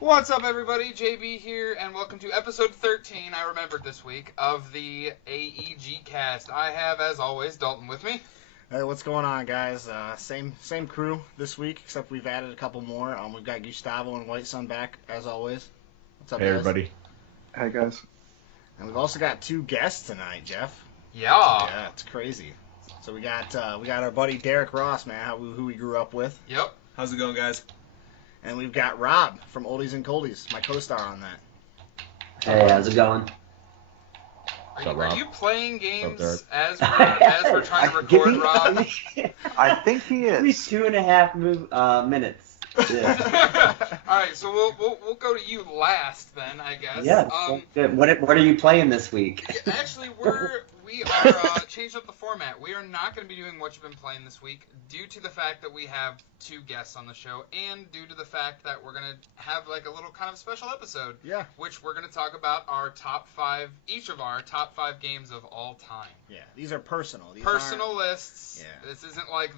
What's up, everybody? JB here, and welcome to episode 13, I remembered this week, of the AEG cast. I have, as always, Dalton with me. Hey, what's going on, guys? Same crew this week, except we've added a couple more. We've got Gustavo and White Sun back, as always. What's up, Hey, guys? everybody. Hey, guys. And we've also got two guests tonight, Jeff. Yeah. Yeah, it's crazy. So we got our buddy Derek Ross, man, who we grew up with. Yep. How's it going, guys? And we've got Rob from Oldies and Coldies, my co-star on that. Hey, how's it going? Are you playing games Derek? as we're trying to record, Rob? I think he Give me is. 2.5 minutes. Yeah. All right, so we'll go to you last then, I guess. Yeah. Good. What are you playing this week? Actually, we are changed up the format. We are not going to be doing what you've been playing this week due to the fact that we have two guests on the show, and due to the fact that we're going to have like a little kind of special episode. Yeah. Which we're going to talk about each of our top 5 games of all time. Yeah, these are personal. These Personal lists. Yeah. This isn't like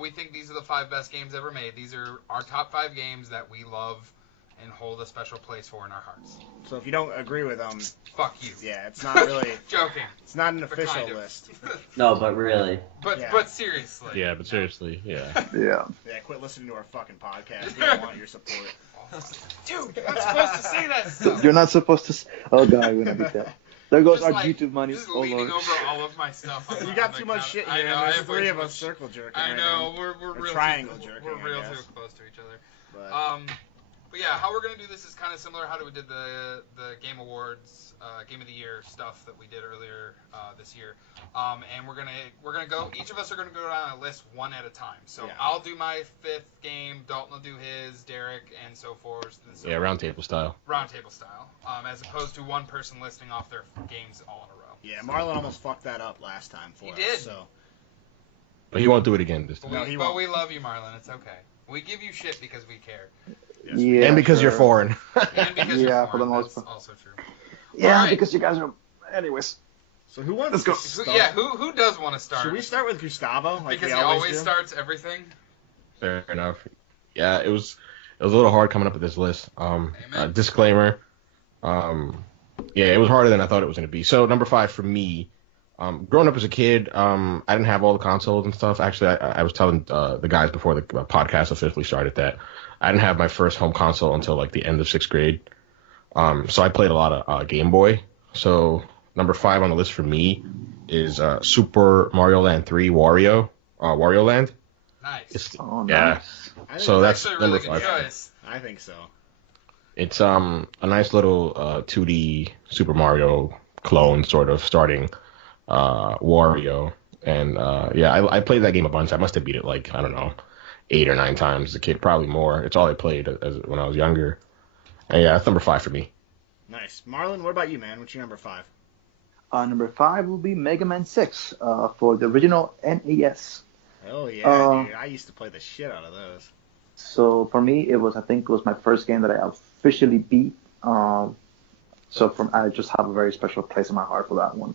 we think these are the 5 best games ever made. These are our top 5 games that we love and hold a special place for in our hearts. So if you don't agree with them, Fuck you. yeah, it's not really. Joking. It's not an But official kind of. list. No, but really. But seriously. Yeah, but seriously, yeah. Yeah. Yeah, quit listening to our fucking podcast. We don't want your support. Dude, you're not supposed to say that stuff. You're not supposed to. Oh, God, we're going to beat that. There goes Just our like- YouTube money. Just Oh, leaning Lord. over all of my stuff. You got too much shit here, and there's 3 of us circle jerking. I right know, now. we're Or real triangle too, jerking, We're I real guess. too close to each other. But, But yeah, how we're gonna do this is kind of similar how we did the Game Awards, Game of the Year stuff that we did earlier this year. And we're gonna go. Each of us are gonna go down a list one at a time. So Yeah. I'll do my 5th game. Dalton will do his. Derek and so forth. And so Yeah, round table style. roundtable style, as opposed to one person listing off their games all in a row. yeah, Marlon almost fucked that up last time for He us. did. So But he won't do it again this But, time. No, he but won't. we love you, Marlon. It's okay. We give you shit because we care. yes, Yeah, And because you're sure. foreign. And because Yeah, you're for the foreign, most that's part. also true. Yeah, Alright. because you guys are. Anyways. So who wants Let's go. to start? Who does want to start? Should we start with Gustavo? Like Because we he always do? starts everything. Fair enough. Yeah, it was a little hard coming up with this list. Amen. Disclaimer. Yeah, it was harder than I thought it was going to be. So number 5 for me. Growing up as a kid, I didn't have all the consoles and stuff. Actually, I was telling the guys before the podcast officially started that I didn't have my first home console until like the end of 6th grade. So I played a lot of Game Boy. So number 5 on the list for me is Super Mario Land 3 Wario Land. Nice. It's, Oh, yeah. nice. I think So That's that's actually a really number good 5. choice. I think so. It's a nice little 2D Super Mario clone, sort of, starting Wario. And yeah, I played that game a bunch. I must have beat it like, I don't know, 8 or 9 times as a kid, probably more. It's all I played when I was younger. And yeah, that's number 5 for me. Nice. Marlon, what about you, man? What's your number 5? Number 5 will be Mega Man 6 for the original NES. Oh, yeah, dude. I used to play the shit out of those. So for me, I think it was my first game that I officially beat. I just have a very special place in my heart for that one.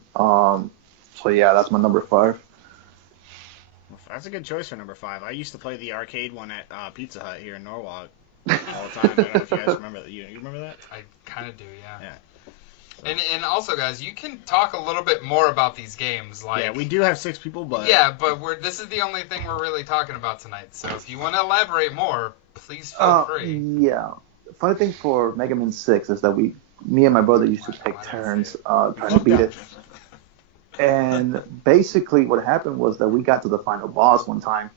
So yeah, that's my number 5. Well, that's a good choice for number 5. I used to play the arcade one at Pizza Hut here in Norwalk all the time. I don't know if you guys remember that. You remember that? I kind of do, yeah. Yeah. And also, guys, you can talk a little bit more about these games. Like, Yeah, we do have 6 people, but... Yeah, but this is the only thing we're really talking about tonight. So if you want to elaborate more, please feel free. Yeah. Funny thing for Mega Man 6 is that me and my brother used to take turns trying to beat it. And basically what happened was that we got to the final boss one time,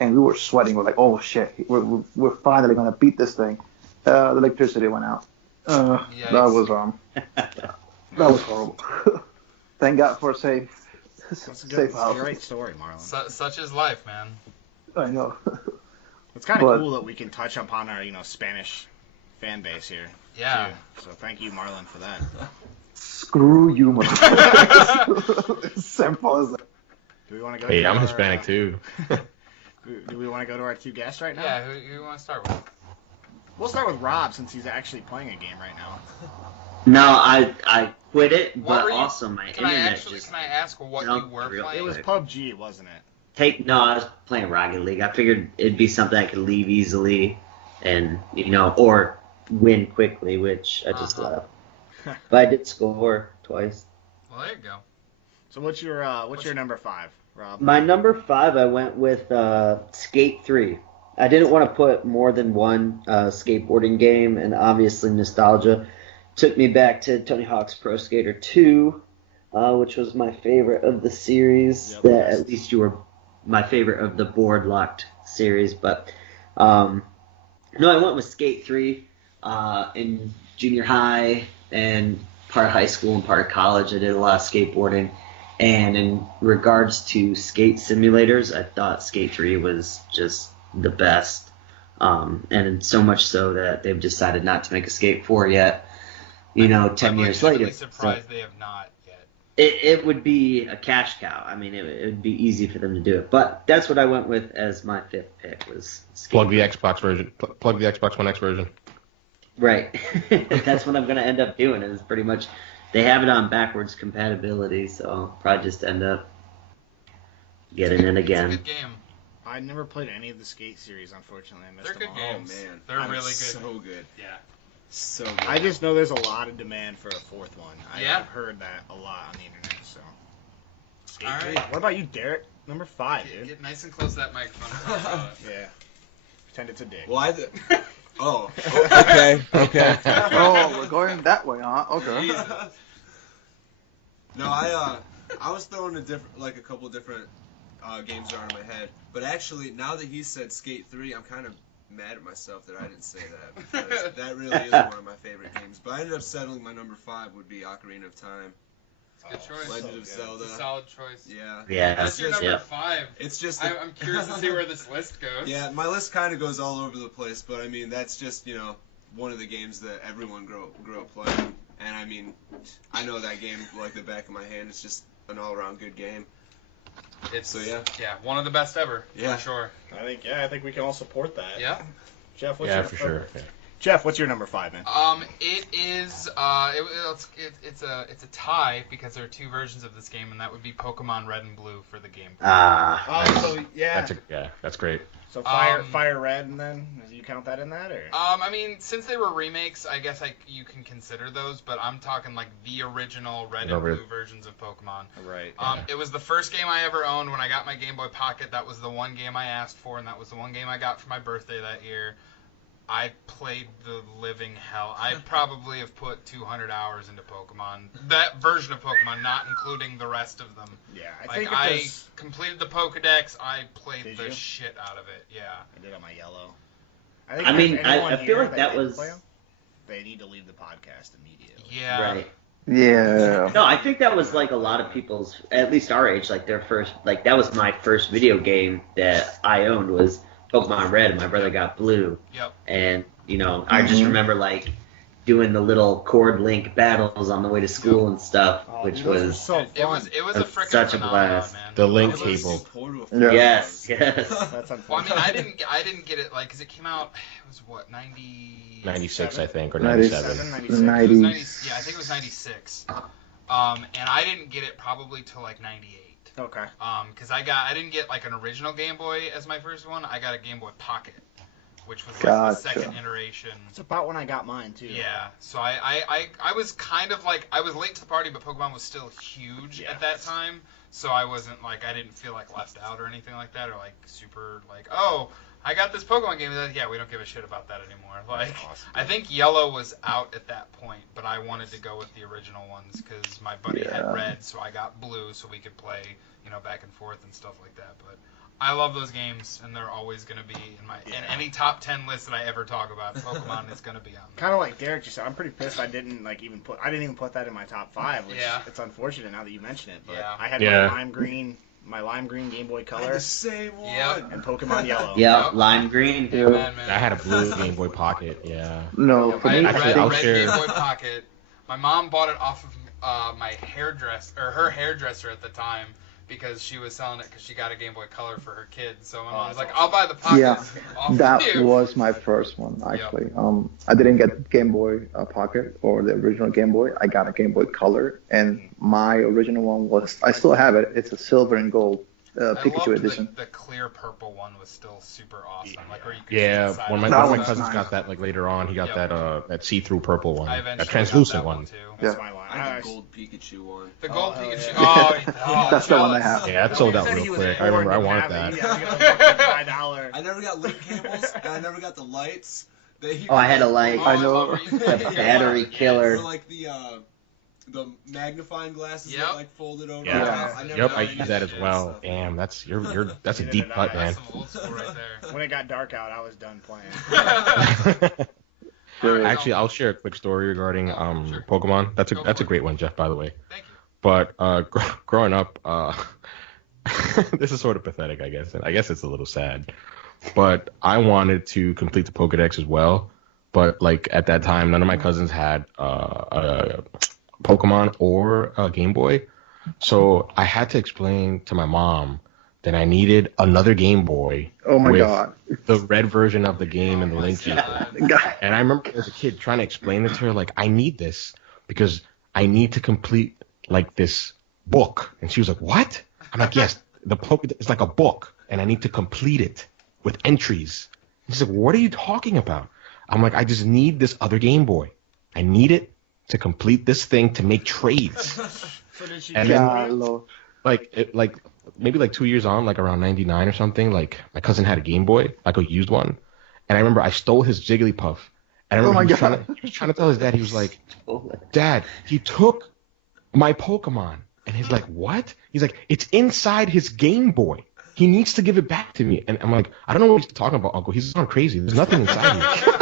and we were sweating. We're like, oh, shit, we're finally going to beat this thing. The electricity went out. Yikes. That was horrible. Thank God for a safe That's a safe house. great story, Marlon. Such is life, man. I know. It's kind of But- cool that we can touch upon our, Spanish fan base here. Yeah. too. So thank you, Marlon, for that. Screw you, motherfucker. Simple as that. Do we want to go? Hey, to I'm our, Hispanic too. Do we want to go to our 2 guests right now? Yeah, who you want to start with? We'll start with Rob since he's actually playing a game right now. No, I quit it, What but were you- also my Can I internet just can I ask what you jumped were real playing? It was quick. PUBG, wasn't it? I was playing Rocket League. I figured it'd be something I could leave easily, and or win quickly, which I just Uh-huh. left. But I did score twice. Well, there you go. So what's your number 5, Rob? My number 5, I went with Skate 3. I didn't want to put more than one skateboarding game, and obviously nostalgia took me back to Tony Hawk's Pro Skater 2, which was my favorite of the series. Yep. That at least you were my favorite of the board locked series. But no, I went with Skate 3 in junior high and part of high school and part of college. I did a lot of skateboarding. And in regards to skate simulators, I thought Skate 3 was just the best. And so much so that they've decided not to make a Skate 4 yet, 10 years later. I'm surprised they have not yet. It would be a cash cow. I mean, it would be easy for them to do it. But that's what I went with as my 5th pick was Skate Plug the 3. Xbox version. Plug the Xbox One X version. Right. That's what I'm going to end up doing is pretty much they have it on backwards compatibility, so I'll probably just end up getting in It's a again. good game. I never played any of the Skate series, unfortunately. I missed They're them good all. games. Oh man, They're I'm really good. So good. Yeah. So good. I just know there's a lot of demand for a 4th one. Yeah. I've heard that a lot on the internet. So. Skate All 3. right. What about you, Derek? Number 5, Get, dude. get nice and close to that microphone. Yeah. Pretend it's a dick. Well, okay. Oh, we're going that way, huh? Okay. No, I was throwing a couple different games around in my head, but actually now that he said Skate 3, I'm kind of mad at myself that I didn't say that because that really is one of my favorite games. But I ended up settling my number 5 would be Ocarina of Time. It's a good choice. Legend of Zelda. It's a solid choice. Yeah. Yeah. That's your number Yeah. 5. It's just I'm curious to see where this list goes. Yeah, my list kind of goes all over the place, but I mean that's just one of the games that everyone grew up playing, and I mean I know that game like the back of my hand. It's just an all-around good game. It's So, yeah. one of the best ever. Yeah. For sure. I think we can all support that. Yeah. Jeff, what's Yeah, your for sure. Yeah. Jeff, what's your number 5, man? It is it's a tie because there are 2 versions of this game, and that would be Pokemon Red and Blue for the Game Boy. So yeah. That's great. So Fire Red, and then do you count that in that, or? I mean, since they were remakes, I guess you can consider those, but I'm talking like the original Red and Blue versions of Pokemon. Right. It was the first game I ever owned when I got my Game Boy Pocket. That was the one game I asked for, and that was the one game I got for my birthday that year. I played the living hell. I probably have put 200 hours into Pokemon. That version of Pokemon, not including the rest of them. Yeah, I completed the Pokedex. I played Did the you? shit out of it. Yeah. I did on my yellow. I mean, I feel like that was. They need to leave the podcast immediately. Yeah. Right. Yeah. No, I think that was like a lot of people's, at least our age, like their first, like that was my first video game that I owned was Pokemon Red, and my brother got Blue. Yep. And I just remember like doing the little cord link battles on the way to school and stuff, which Those were was so fun. It was a freaking such a phenomenon, blast. man. The link It was cable. portable. Yeah. yes. That's Well, I mean, unfortunate. I didn't get it like because it came out. It was what 96, I think, or 97. 97. 90. It was 90, yeah, I think it was 96. And I didn't get it probably till like 98. Okay. Because I didn't get like an original Game Boy as my first one. I got a Game Boy Pocket, which was like the Gotcha. second iteration. It's about when I got mine too. Yeah, so I was kind of like, I was late to the party, but Pokemon was still huge Yeah. at that time, so I wasn't like, I didn't feel like left out or anything like that, or like super like, oh, I got this Pokemon game. Yeah, we don't give a shit about that anymore. Like, Awesome. I think Yellow was out at that point, but I wanted to go with the original ones because my buddy had Yeah. Red, so I got Blue, so we could play, back and forth and stuff like that. But I love those games, and they're always going to be in any top 10 list that I ever talk about. Pokemon is going to be on there. Kind of like Derek just said, I'm pretty pissed I didn't even put that in my top 5, which Yeah. it's unfortunate now that you mention it. But Yeah. I had Yeah. my lime green Game Boy I had Color the same one. Yep. and Pokemon Yellow. Yeah, lime green. Yeah. Man. I had a blue Game Boy Pocket, yeah. No, Yeah, for I me, had Actually, red, I'll red share- Game Boy Pocket. My mom bought it off of my her hairdresser at the time because she was selling it because she got a Game Boy Color for her kid. So my mom was like, that's "I'll buy the Pocket Yeah, off that of you." was my first one actually. I didn't get Game Boy Pocket or the original Game Boy. I got a Game Boy Color, and my original one was, I still have it. It's a silver and gold. Pikachu loved edition. The clear purple one was still super awesome. Like where you could see Yeah, inside when of my, it. one of my one's cousins nice. got that like later on, he got Yep. that see-through purple one, I that eventually translucent got that one. too. That's Yeah. my line. I had the gold Pikachu one. The gold hell Pikachu. yeah. Oh, That's the one I jealous. have. Yeah, that sold out real quick. I remember I wanted that. $5. I never got link cables, and I never got the lights. Oh, I had a light. I know. The battery Or killer. like the magnifying glasses Yep. that like folded over. Yeah. I never Yep, got I any use that as shit well. stuff. Damn, that's that's a Neither deep did cut, I. man. That's some old school right there. When it got dark out, I was done playing. Actually, I'll share a quick story regarding Sure. Pokemon. That's Go a for it. great one, Jeff. By the way. Thank you. But growing up, this is sort of pathetic, I guess, and I guess it's a little sad. But I wanted to complete the Pokedex as well. But like at that time, none of my cousins had a Pokemon or a Game Boy, so I had to explain to my mom that I needed another Game Boy. Oh my with god. The red version of the game and the Oh my link to it. God. God. And I remember as a kid trying to explain it to her, like, I need this because I need to complete like this book. And she was like, what? I'm like, yes, the Pokedex is like a book and I need to complete it with entries. And she's like, what are you talking about? I'm like, I just need this other Game Boy. I need it to complete this thing to make trades. So did she And get then- God, Lord. Like maybe like 2 years on, like around 99 or something, like my cousin had a Game Boy, like a used one. And I remember I stole his Jigglypuff. And I remember Oh my he was God. he was trying to tell his dad, he was like, Dad, he took my Pokemon. And he's like, what? He's like, it's inside his Game Boy. He needs to give it back to me. And I'm like, I don't know what he's talking about, Uncle. He's gone crazy. There's nothing inside here.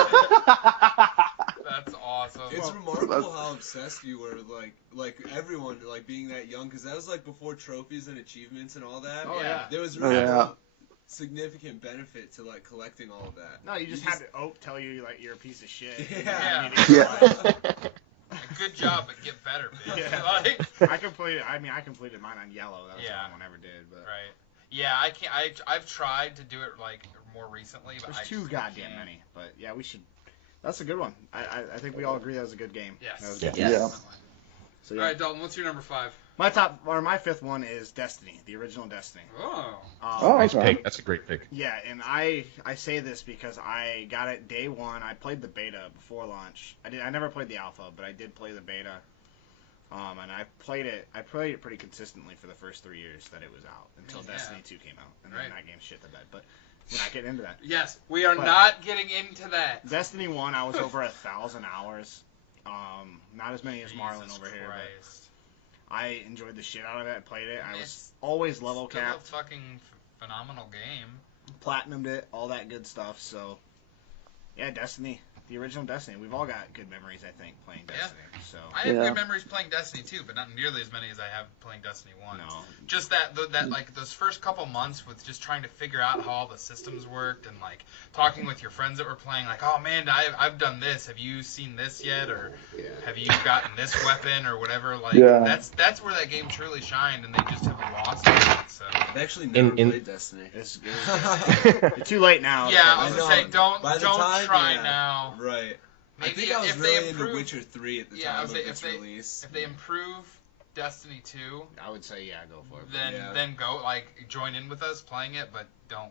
That's awesome. It's Well, remarkable that's- how obsessed you were, like everyone, like being that young, because that was like before trophies and achievements and all that. Oh, yeah. There was Oh, really yeah. no significant benefit to like collecting all of that. No, you just had Oak tell you like you're a piece of shit. Yeah. Yeah. Good job, but get better, bitch. Yeah. Like, I completed mine on yellow. That was Yeah. the only one I ever did. But right. Yeah, I can't. I've tried to do it like more recently, but there's I too just goddamn can't. many. But yeah, we should. That's a good one. I think we all agree that was a good game. Yes. That was good. Yeah. Yeah. So All yeah. right, Dalton. What's your number 5? My fifth one is Destiny, the original Destiny. Oh. Oh, Nice okay. pick. That's a great pick. Yeah, and I say this because I got it day one. I played the beta before launch. I never played the alpha, but I did play the beta. And I played it pretty consistently for the first 3 years that it was out until Yeah. Destiny 2 came out, and Right. then that game shit the bed. But we're not getting into that. Yes, we are But- not getting into that. Destiny 1, I was over 1,000 hours. Not as many as Marlon Jesus over here, but Christ. I enjoyed the shit out of it. I played it. I was It's always level Still capped, a fucking phenomenal game. platinumed it, all that good stuff. So, yeah, Destiny, the original Destiny. We've all got good memories, I think, playing Yeah. Destiny. So, I have Yeah. good memories playing Destiny 2, but not nearly as many as I have playing Destiny 1. no, Just that like those first couple months with just trying to figure out how all the systems worked and like talking with your friends that were playing, like, oh man, I've done this. Have you seen this yet? Or have you gotten this weapon or whatever? Like Yeah. that's where that game truly shined, and they just have lost it. So I've actually never In- played Destiny. it's you're too late now. yeah, I I was know. gonna say don't By the time, try yeah. now. Right. I Maybe think I was if really they into improve, Witcher 3 at the Yeah, I time was of saying, its release. if they improve Destiny 2, I would say go for it. then go like join in with us playing it, but don't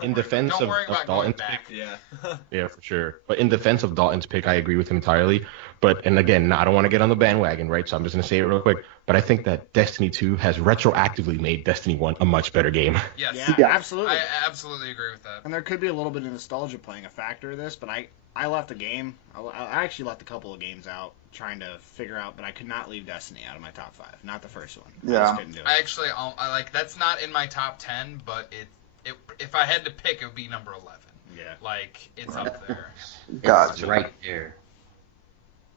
In defense don't of- worry of about going Dalton's back. Yeah. Yeah, for sure. But in defense of Dalton's pick, I agree with him entirely. But, and again, I don't want to get on the bandwagon, right? So I'm just going to say it real quick. But I think that Destiny 2 has retroactively made Destiny 1 a much better game. Yes, Yeah, Yeah. absolutely. I absolutely agree with that. And there could be a little bit of nostalgia playing a factor of this, but I left the game. I actually left a couple of games out trying to figure out, but I could not leave Destiny out of my top 5. Not the first one. I Yeah. just couldn't do it. I actually, I like that's not in my top 10, but it if I had to pick, it would be number 11. Yeah. Like it's up there. It's Gotcha. right there.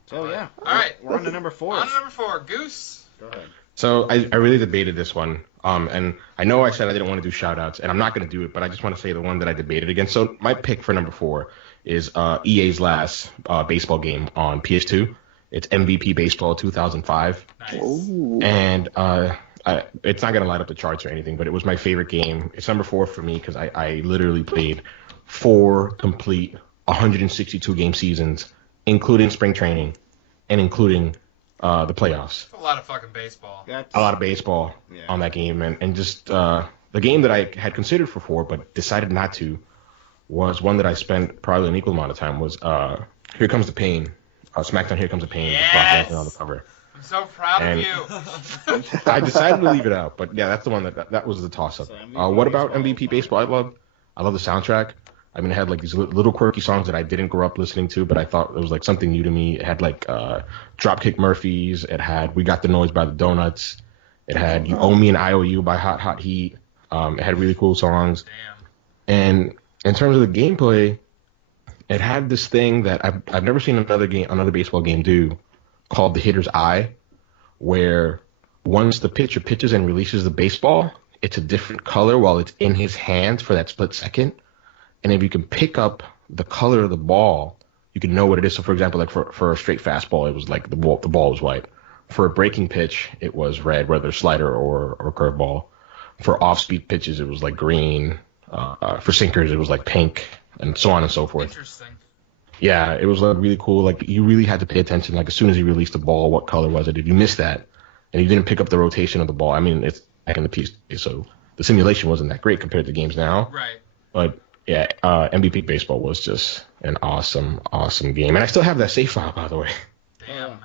So yeah. All right. We're on to number 4. On to number 4, Goose. Go ahead. So I really debated this one. And I know I said I didn't want to do shout-outs, and I'm not going to do it, but I just want to say the one that I debated against. So my pick for number 4 is EA's last baseball game on PS2. It's MVP Baseball 2005. Nice. Ooh. And it's not going to light up the charts or anything, but it was my favorite game. It's number 4 for me because I literally played 4 complete 162 game seasons, including spring training and including the playoffs. A lot of fucking baseball. That's A lot of baseball Yeah. on that game, and just The game that I had considered for 4 but decided not to was one that I spent probably an equal amount of time was Here Comes the Pain. SmackDown Here Comes the Pain. Yes! With Brock Lesnar on the cover. I'm so proud And- of you. I decided to leave it out, but yeah, that's the one that was the toss-up. So MVP What about baseball MVP is Baseball? I love the soundtrack. I mean, it had like these little quirky songs that I didn't grow up listening to, but I thought it was like something new to me. It had like Dropkick Murphys. It had We Got the Noise by the Donuts. It had You Owe Me and I Owe You by Hot Hot Heat. It had really cool songs. Damn. And in terms of the gameplay, it had this thing that I've never seen another baseball game do, called the hitter's eye, where once the pitcher pitches and releases the baseball, it's a different color while it's in his hands for that split second. And if you can pick up the color of the ball, you can know what it is. So, for example, like for a straight fastball, it was like the ball was white. For a breaking pitch, it was red, whether slider or curveball. For off-speed pitches, it was like green. For sinkers, it was like pink, and so on and so forth. Interesting. Yeah, it was like really cool. Like you really had to pay attention. Like as soon as you released the ball, what color was it? If you missed that and you didn't pick up the rotation of the ball, I mean, it's back in the piece, so the simulation wasn't that great compared to games now. Right. But yeah, MVP Baseball was just an awesome game, and I still have that save file, by the way. Damn, Oh. man.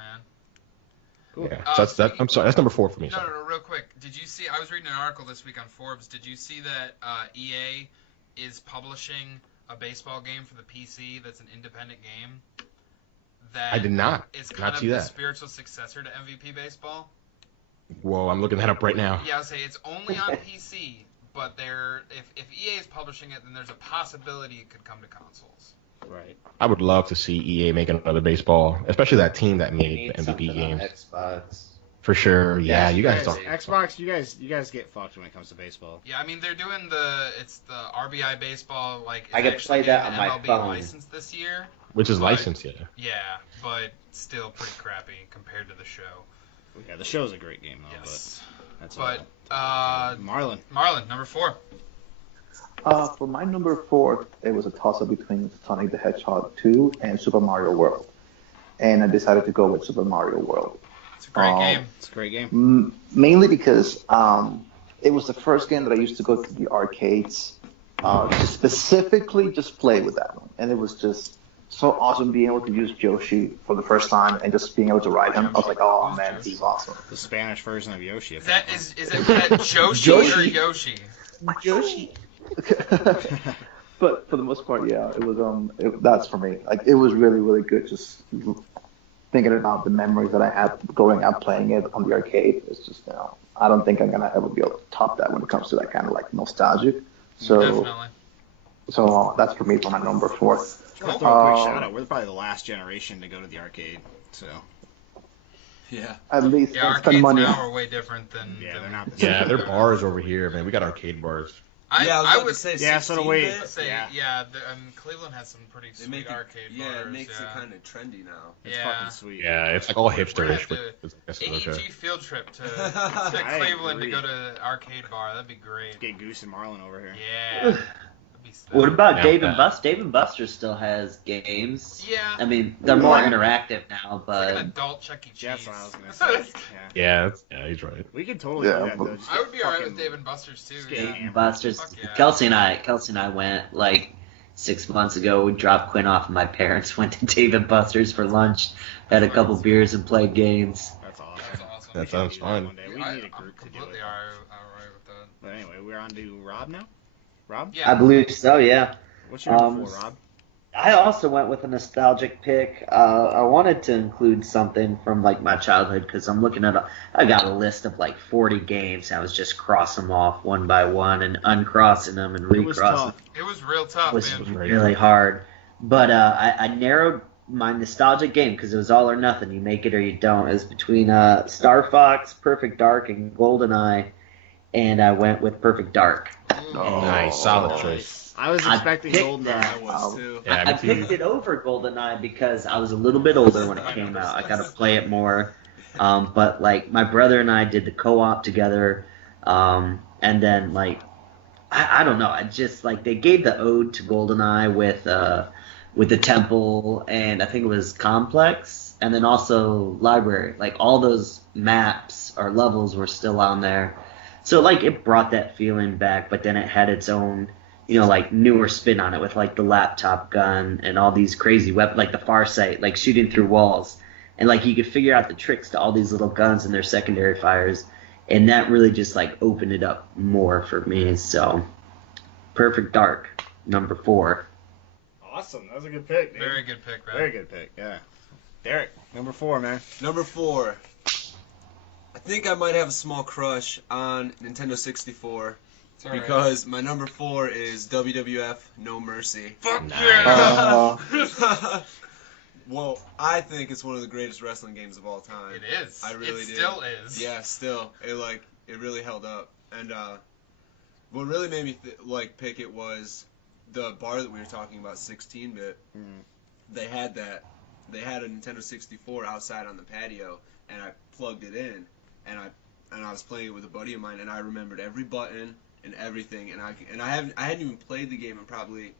Cool. Yeah, so I'm sorry, that's number 4 for me. No, sorry. no, no, real quick. Did you see? I was reading an article this week on Forbes. Did you see that EA is publishing a baseball game for the PC that's an independent game? That I did not. Is Did kind not of see the that. spiritual successor to MVP Baseball. Whoa, I'm looking that up right now. Yeah, I'll say it's only on PC, but if EA is publishing it, then there's a possibility it could come to consoles. Right. I would love to see EA make another baseball, especially that team that made Need the MVP something on games. Xbox. For sure. Yeah, you guys don't. Xbox, you guys get fucked when it comes to baseball. Yeah, I mean they're doing the RBI baseball like. I could it's play actually that getting on my MLB phone. license this year. Which is But- licensed, yeah. Yeah, but still pretty crappy compared to the show. Yeah, the show's a great game though. Yes, But that's but Marlon. Marlon, number 4. For my number 4, it was a toss-up between Sonic the Hedgehog 2 and Super Mario World. And I decided to go with Super Mario World. It's a great game. It's a great game. Mainly because it was the first game that I used to go to the arcades to specifically just play with that one. And it was just so awesome being able to use Yoshi for the first time and just being able to ride him. I was like, oh man, he's awesome. The Spanish version of Yoshi. Is it that Joshi or Yoshi? Yoshi. But for the most part, yeah, it was that's for me. Like it was really, really good. Just thinking about the memories that I had growing up playing it on the arcade. It's just I don't think I'm gonna ever be able to top that when it comes to that kind of like nostalgic. So Definitely. that's for me for my number 4. Just want to throw a quick shout out. We're probably the last generation to go to the arcade. So Yeah. At least Yeah, spend arcades money. now are way different than. yeah, than they're not. The Yeah, same. they're bars over here, man. We got arcade bars. Yeah, I would was about to say Yeah, so do we. 16-bit. say, Yeah. Cleveland has some pretty They sweet make it, arcade yeah, bars. it makes yeah. it kind of trendy now. It's Yeah. fucking sweet. Yeah, it's like all We're gonna hipsterish, have but to- it's, I guess it's AEG okay. field trip to I Cleveland agree. to go to arcade bar. That'd be great. Get Goose and Marlon over here. Yeah. That'd be sick. What about Yeah, Dave that- and Buster? Dave and Buster still has games. Yeah. I mean, they're more interactive now, It's like an but adult Chuck E. Cheese. That's what I was gonna say. Yeah. Yeah, he's right. We could totally Yeah, do that but- though. Just I would be alright fucking- with Dave and Buster's too. Just Yeah. get Dave and hammered. Buster's. Fuck yeah. Kelsey and I went like 6 months ago. We dropped Quinn off, and my parents went to Dave and Buster's for lunch, had a couple beers, and played games. That's awesome. That's awesome. That We should sounds do fun. one day. We I'm need a group to do completely it. alright with that. But anyway, we're on to Rob now. Rob, Yeah. I believe so, yeah. what's your number 4, Rob? I also went with a nostalgic pick. I wanted to include something from like my childhood because I'm looking at I got a list of like 40 games. I was just crossing them off one by one and uncrossing them and It was recrossing. tough. It was real tough, It was man. really hard. But I narrowed my nostalgic game because it was all or nothing. You make it or you don't. It was between Star Fox, Perfect Dark, and GoldenEye, and I went with Perfect Dark. Oh. Nice, solid choice. I was I expecting picked Golden. that. I was too. Yeah, I me too. picked it over GoldenEye because I was a little bit older when it came out. I got to play it more. But like my brother and I did the co-op together, and then like I don't know. I just like they gave the ode to GoldenEye with the temple and I think it was Complex and then also Library. Like all those maps or levels were still on there. So like it brought that feeling back, but then it had its own, like newer spin on it with like the laptop gun and all these crazy weapons, like the Farsight, like shooting through walls, and like you could figure out the tricks to all these little guns and their secondary fires, and that really just like opened it up more for me. So, Perfect Dark, number 4. Awesome. That was a good pick, dude. Very good pick, man. Very good pick, yeah. Derek, number 4, man. Number 4. I think I might have a small crush on Nintendo 64 It's all right. because my number 4 is WWF No Mercy. Fuck Nice. yeah! Well, I think it's one of the greatest wrestling games of all time. It is. I really it do. still is. Yeah, still, it really held up. And what really made me pick it was the bar that we were talking about, 16-bit. Mm. They had that. They had a Nintendo 64 outside on the patio, and I plugged it in, and I was playing it with a buddy of mine, and I remembered every button and everything, and I hadn't even played the game in probably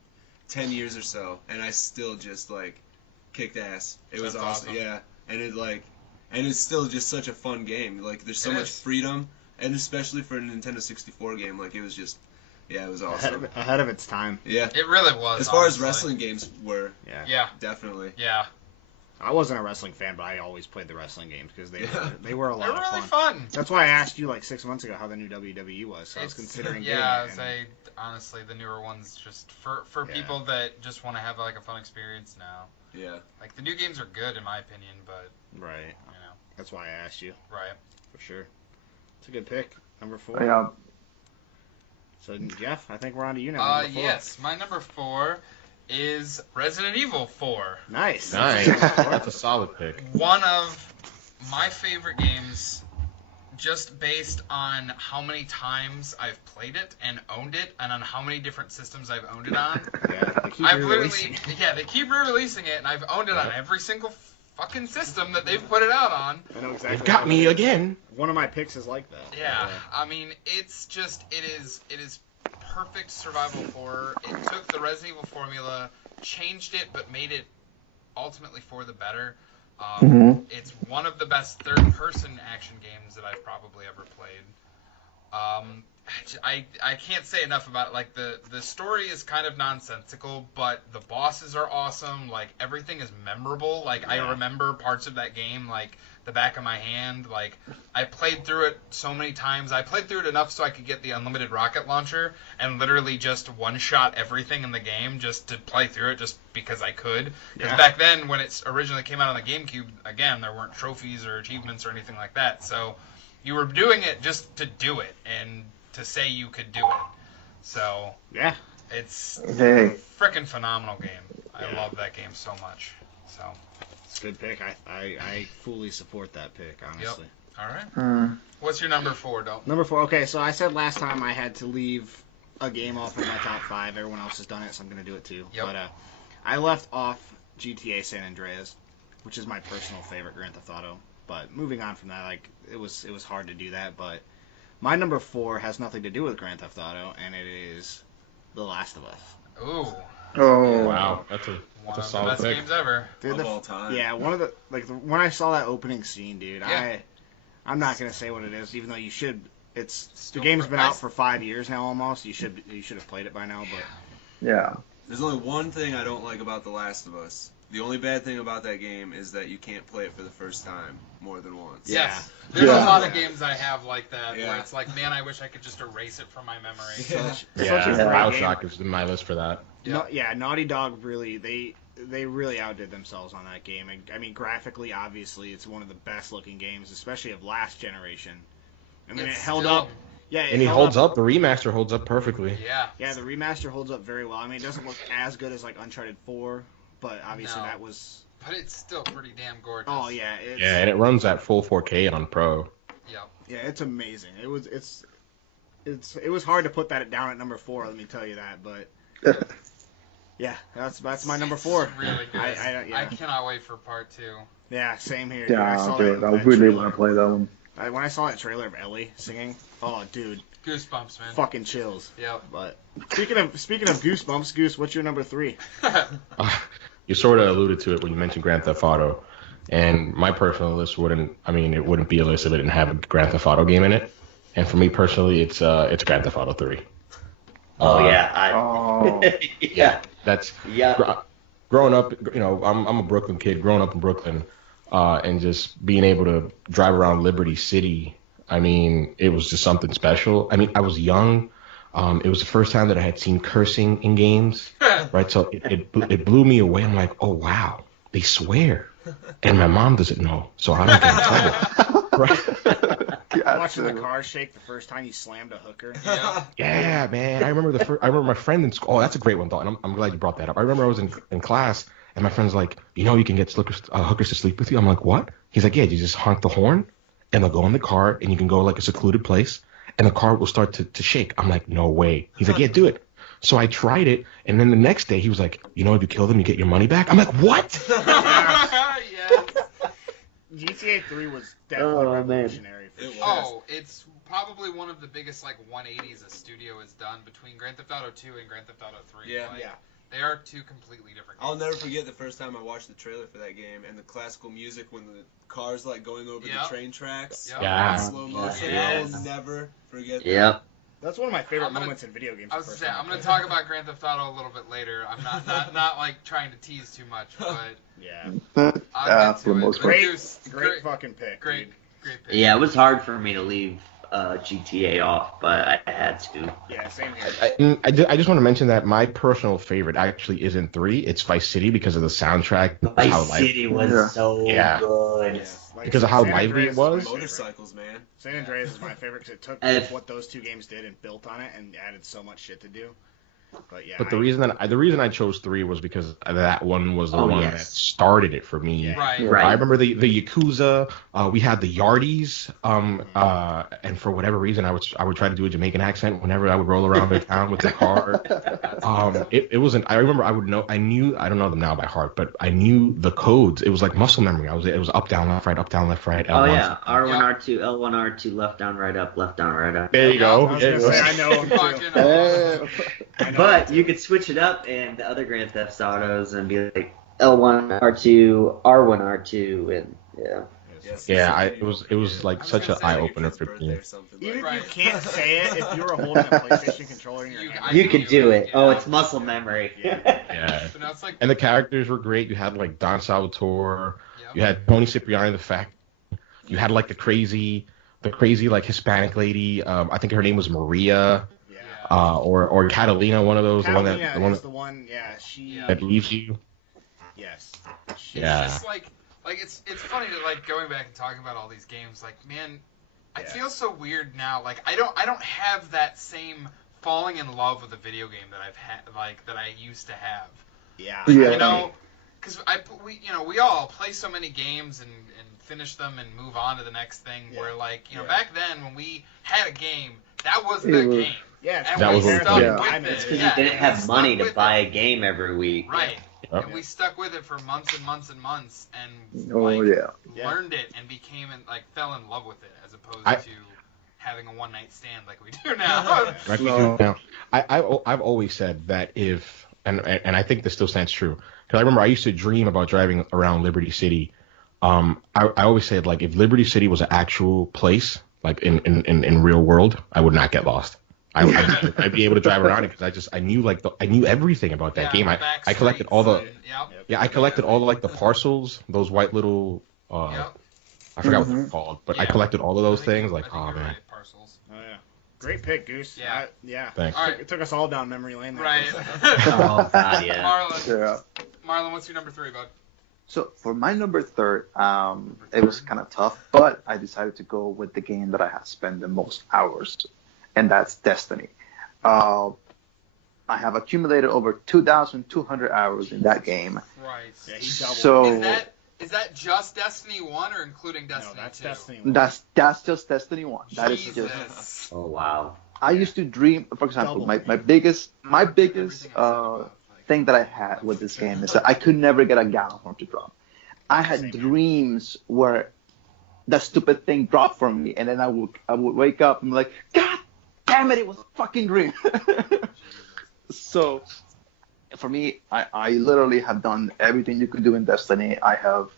10 years or so, and I still just kicked ass. It was That's awesome. yeah, and it's still just such a fun game. Like there's so It much is. freedom, and especially for a Nintendo 64 game, it was just, it was awesome. Ahead of its time. Yeah, It really was. as far as honestly. wrestling games were, Yeah. Yeah. definitely. Yeah. I wasn't a wrestling fan, but I always played the wrestling games because they were a lot They're of really fun. fun. That's why I asked you 6 months ago how the new WWE was. So I was It's- considering yeah, getting it. honestly, the newer ones just for Yeah. people that just want to have a fun experience now. Yeah. The new games are good in my opinion, but Right. That's why I asked you, right. for sure. It's a good pick. Number 4. Yeah. So, Jeff, I think we're on to you now. Number 4. Yes, my number 4 is Resident Evil 4. Nice. Nice. That's a solid pick. One of my favorite games, just based on how many times I've played it and owned it, and on how many different systems I've owned it on. Yeah, they keep I've re-releasing literally, it. they keep re-releasing it, and I've owned it on every single fucking system that they've put it out on. I know exactly. You've got me again. One of my picks is like that. Yeah, I mean, it's just, it is perfect survival horror. It took the Resident Evil formula, changed it, but made it ultimately for the better. It's one of the best third-person action games that I've probably ever played. I can't say enough about it. The story is kind of nonsensical, but the bosses are awesome. Everything is memorable. I remember parts of that game the back of my hand. I played through it so many times. I played through it enough so I could get the unlimited rocket launcher and literally just one-shot everything in the game just to play through it just because I could. Because back then, when it originally came out on the GameCube, again, there weren't trophies or achievements or anything like that. So you were doing it just to do it and to say you could do it. So Yeah. it's Hey. a freaking phenomenal game. I love that game so much. So, It's a good pick. I fully support that pick, honestly. all right. Mm. What's your number 4, Dope? Number 4. Okay, so I said last time I had to leave a game off of my top 5. Everyone else has done it, so I'm going to do it too. Yep. But I left off GTA San Andreas, which is my personal favorite Grand Theft Auto. But moving on from that, it was hard to do that. But my number 4 has nothing to do with Grand Theft Auto, and it is The Last of Us. Ooh, Oh. Wow, that's a one of the solid best pick. games ever. Dude, Of all time. Yeah, one of the when I saw that opening scene, dude, Yeah. I'm not gonna say what it is, even though you should. It's Still the game's been out nice. for 5 years now almost. You should have played it by now, but Yeah. There's only one thing I don't like about The Last of Us. The only bad thing about that game is that you can't play it for the first time more than once. Yeah. Yes. There's Yeah. a lot of games I have like that Yeah. where it's man, I wish I could just erase it from my memory. Yeah. such Yeah, a great Bioshock game. is in my list for that. Naughty Dog really they really outdid themselves on that game. And, I mean, graphically, obviously, it's one of the best looking games, especially of last generation. I mean, It's it held still- up. Yeah, it And he held holds up. The remaster holds up perfectly. Yeah. Yeah, the remaster holds up very well. I mean, it doesn't look as good as Uncharted 4, but obviously No. that was. But it's still pretty damn gorgeous. Oh yeah, it's, Yeah, and it runs at full 4K on Pro. Yep. yeah, it's amazing. It was hard to put that down at number 4. Let me tell you that, but yeah, that's my number 4. It's really good. I cannot wait for part 2. Yeah, same here. Yeah, I saw I'll do it. I that really trailer. want to play that one. When I saw that trailer of Ellie singing, oh dude, Goosebumps, man. fucking chills. Yep. But speaking of Goosebumps, Goose, what's your number 3? You sort of alluded to it when you mentioned Grand Theft Auto, and my personal list wouldn't be a list if it didn't have a Grand Theft Auto game in it. and for me personally, it's Grand Theft Auto 3. Oh yeah, yeah, That's yeah. growing up. You know, I'm a Brooklyn kid. Growing up in Brooklyn, and just being able to drive around Liberty City. I mean, it was just something special. I mean, I was young. It was the first time that I had seen cursing in games, right? So it blew me away. I'm like, oh wow, they swear, and my mom doesn't know, so I don't get in trouble. Right? Watching the car shake the first time you slammed a hooker. Yeah, man. I remember my friend in school. Oh, that's a great one, though, and I'm glad you brought that up. I remember I was in class, and my friend's like, you can get hookers to sleep with you. I'm like, what? He's like, yeah, you just honk the horn, and they'll go in the car, and you can go like a secluded place, and the car will start to shake. I'm like, no way. He's like, yeah, do it. So I tried it, and then the next day he was like, if you kill them, you get your money back. I'm like, what? Yeah. GTA 3 was definitely revolutionary. For sure. Oh, it's probably one of the biggest 180s a studio has done between Grand Theft Auto 2 and Grand Theft Auto 3. Yeah. They are two completely different games. I'll never forget the first time I watched the trailer for that game and the classical music when the cars going over the train tracks. Yep. Yeah. In slow motion. Yes. I'll never forget that. Yep. That's one of my favorite moments in video games. I was gonna say, I'm gonna talk about Grand Theft Auto a little bit later. I'm not trying to tease too much, but Yeah. I'll get for the to it. most part. Great fucking pick. Great pick. Yeah, it was hard for me to leave GTA off, but I had to. Yeah, same here. I just want to mention that my personal favorite actually isn't 3. It's Vice City because of the soundtrack. Vice City was so good. Yeah. Because of how San lively it Andreas is was. my favorite. Motorcycles, man. San Andreas is my favorite because it took If- what those two games did and built on it and added so much shit to do. But yeah. But the reason I chose 3 was because that one was the Oh, one yes. that started it for me. Yeah. Right. Right. I remember the Yakuza. We had the Yardies. And for whatever reason, I would try to do a Jamaican accent whenever I would roll around the town with the car. It wasn't. I remember I don't know them now by heart, but I knew the codes. It was like muscle memory. It was up, down, left, right, up, down, left, right. Oh L1. yeah, R1, R2, L1, R2, left down, right up, left down, right up. There you go. I was gonna say I know them too. Fucking I know But them you too. could switch it up in the other Grand Theft Autos and be like L1, R2, R1, R2, and yeah. Yes, Yeah, yes, it was like such an eye opener for me. Even if Right. you can't say it, if you were holding a PlayStation controller in your hand, You could do it. Yeah. Oh, it's muscle memory. Yeah. So now it's like, And the characters were great. You had like Don Salvatore. Yep. You had Tony Cipriani, the fact. You had like the crazy like Hispanic lady. I think her name was Maria, yeah. or Catalina, one of those. Catalina the one is the one. Yeah, she. Yeah. that leaves you. Yes. Yeah. it's just like it's funny to going back and talking about all these games. Like, man, I Yeah. feel so weird now. Like, I don't have that same falling in love with a video game that I've had, that I used to have. Yeah. Yeah. You know, because we all play so many games and finish them and move on to the next thing. Yeah. Where Yeah. back then when we had a game, that was It the was- game. Yeah. And That we was what we stuck played. with Yeah. it. It's 'cause You Yeah, didn't we have stuck money to with buy it. a game every week. Right. Yep. And we stuck with it for months and months and months, and Oh yeah. Yeah. learned it and fell in love with it, as opposed I- to having a one night stand like we do now. Like we No. do now. I've always said that if and I think this still stands true because I remember I used to dream about driving around Liberty City. I always said like if Liberty City was an actual place like in real world, I would not get lost. I'd be able to drive around it because I knew I knew everything about that game. I collected all the I collected all the parcels, those white little Yep. I forgot what they're called, but I Yeah. collected all of those I think things. you- Like, I think oh you're man, right, parcels. Oh yeah. Great pick, Goose. Yeah. Yeah. thanks. All right. It took us all down memory lane. There Right. Oh god, yeah. Marlon, what's your number 3, bud? So for my number 3, it was kind of tough, but I decided to go with the game that I have spent the most hours, and that's Destiny. I have accumulated over 2,200 hours in that game. Right. Yeah, he doubled. So Is that just Destiny 1 or including Destiny no, that's 2? Destiny 1. that's just Destiny 1. That is Jesus. just. Oh wow. I used to dream. For example, my biggest thing that I had with this game is that I could never get a gallon form to drop. I had Same here. dreams where that stupid thing dropped from me, and then I would wake up and be like, God damn it, it was a fucking dream. So for me, I literally have done everything you could do in Destiny. I have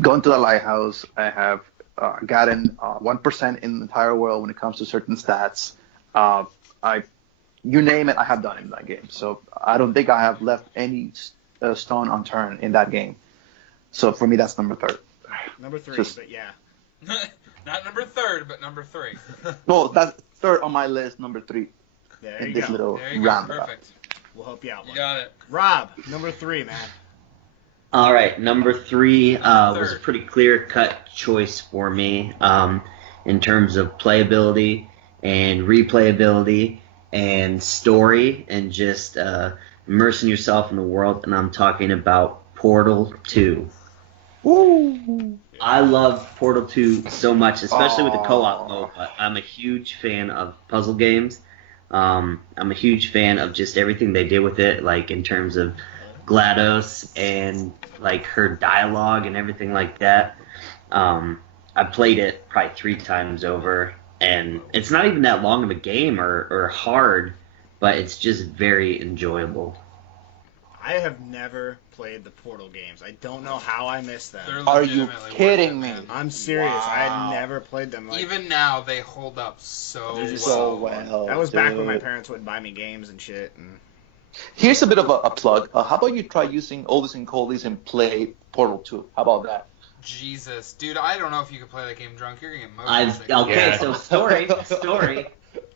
gone to the lighthouse. I have gotten 1% in the entire world when it comes to certain stats. You name it, I have done in that game. So I don't think I have left any stone unturned in that game. So for me, that's number 3. Number 3, Just- but yeah. Not number 3rd, but number 3. No, that's 3rd on my list, number 3 There in you this go. little There you go. roundabout. Perfect. We'll help you out. You buddy. got it. Rob, number 3, man. All right, number 3 was a Third. pretty clear-cut choice for me in terms of playability and replayability and story and just immersing yourself in the world. And I'm talking about Portal 2. Woo! I love Portal 2 so much, especially with the co-op Aw. mode. But I'm a huge fan of puzzle games. I'm a huge fan of just everything they did with it, like in terms of GLaDOS and like her dialogue and everything like that. I played it probably 3 times over, and it's not even that long of a game or hard, but it's just very enjoyable. I have never played the Portal games. I don't know how I missed them. They're Are you legitimately kidding worth it, me? man. I'm serious. I Wow. had never played them. Like, Even now, they hold up so They're well. just So well. that was back when my dude. parents wouldn't buy me games and shit. And Here's a bit of a plug. How about you try using oldies and coldies and play Portal 2? How about that? Jesus, dude, I don't know if you could play that game drunk. You're gonna get motion I've sickness. okay, Yeah. so story.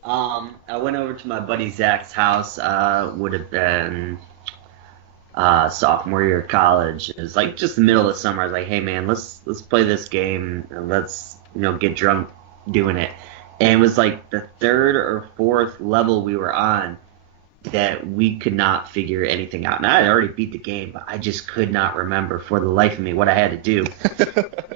I went over to my buddy Zach's house. Would have been sophomore year of college. It was like just the middle of the summer. I was like, hey man, let's play this game. And let's get drunk doing it. And it was like the 3rd or 4th level we were on that we could not figure anything out. And I had already beat the game, but I just could not remember for the life of me what I had to do.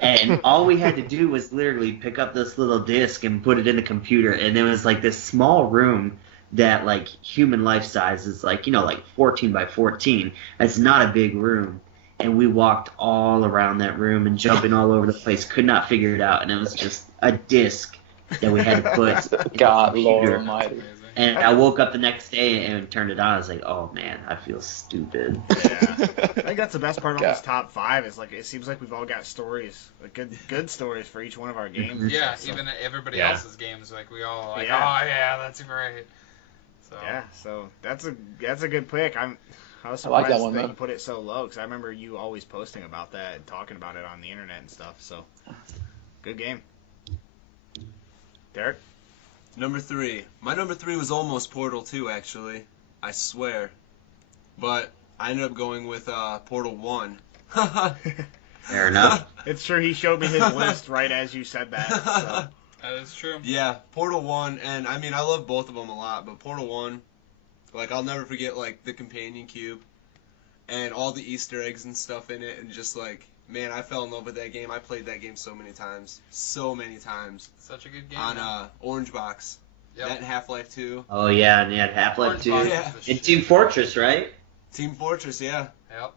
And all we had to do was literally pick up this little disc and put it in the computer. And it was like this small room that like human life size is like 14 by 14. It's not a big room. And we walked all around that room and jumping all over the place. Could not figure it out. And it was just a disc that we had to put in God, the Lord computer. Almighty. Amazing. And I woke up the next day and turned it on. I was like, oh man, I feel stupid. yeah, I think that's the best part of Yeah. this top 5. Is like it seems like we've all got stories, like good stories for each one of our games. and Yeah, stuff, so- even everybody Yeah. else's games, like we all like, Yeah. oh yeah, that's great. So Yeah, so that's a good pick. I was I like surprised that one, man. you put it so low because I remember you always posting about that and talking about it on the internet and stuff. So good game, Derek. Number 3. My number 3 was almost Portal 2, actually. I swear. But I ended up going with Portal 1. Fair enough. It's true. He showed me his list right as you said that. So. that is true. Yeah, Portal 1, and I mean, I love both of them a lot, but Portal 1, like, I'll never forget, like, the companion cube and all the Easter eggs and stuff in it, and just, like, man, I fell in love with that game. I played that game so many times. Such a good game. On man. Orange Box. Yep. That and Half-Life 2. Oh yeah, and you had Half-Life Orange 2. Box Yeah. was the And shit. Team Fortress, right? Team Fortress, yeah. Yep.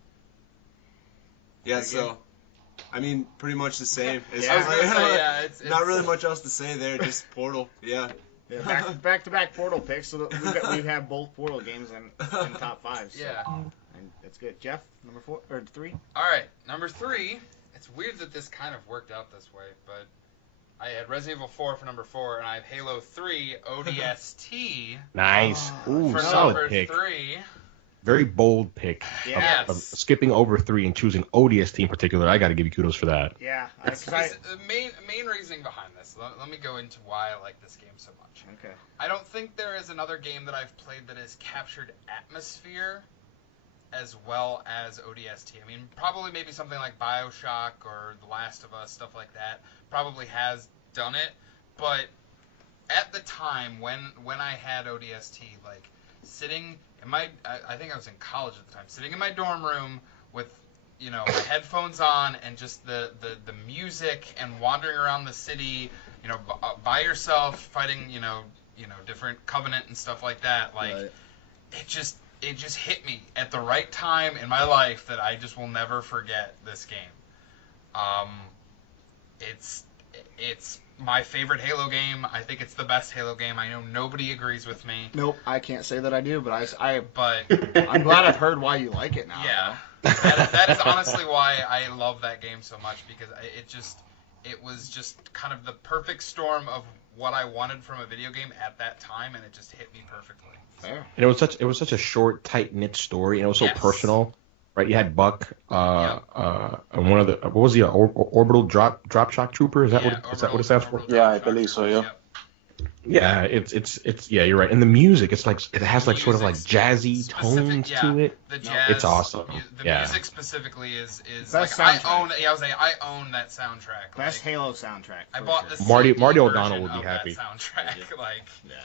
Yeah, Good so, I mean, pretty much the same. As Yeah, I was gonna say, yeah, it's Not really much else to say there, just Portal, yeah. Yeah, back to back Portal picks. So we have both Portal games in top 5. So. Yeah. And that's good. Jeff, number 4 or 3. All right, number 3. It's weird that this kind of worked out this way, but I had Resident Evil 4 for number 4, and I have Halo 3 ODST Nice. Ooh, for solid number pick. 3. Very bold pick. Yeah. Of skipping over 3 and choosing ODST in particular. I got to give you kudos for that. Yeah. The main reasoning behind this, let me go into why I like this game so much. Okay. I don't think there is another game that I've played that has captured atmosphere as well as ODST. I mean, probably maybe something like BioShock or The Last of Us, stuff like that, probably has done it. But at the time when I had ODST, like sitting in my, I think I was in college at the time, sitting in my dorm room with, my headphones on and just the music and wandering around the city, by yourself, fighting, different Covenant and stuff like that. Like, Right. it just hit me at the right time in my life that I just will never forget this game. It's my favorite Halo game. I think it's the best Halo game. I know nobody agrees with me, Nope, I can't say that I do, but but I'm glad I've heard why you like it now. yeah, that is honestly why I love that game so much, because it was just kind of the perfect storm of what I wanted from a video game at that time, and it just hit me perfectly. Fair. And it was such a short, tight knit story, and it was so Yes. personal, right? You had Buck, and one of the what was the orbital drop shock trooper? Is that what it stands for? Orbital Yeah, drop I shock believe so, troopers, yeah. Yeah, it's yeah, you're right. And the music, it has like sort of like jazzy tones to it. The jazz, It's awesome. The Yeah. music specifically is Best like soundtrack. I own that soundtrack. Best Like, Halo soundtrack. I for bought sure. the Marty CD O'Donnell version would be of happy. That soundtrack, like Yeah.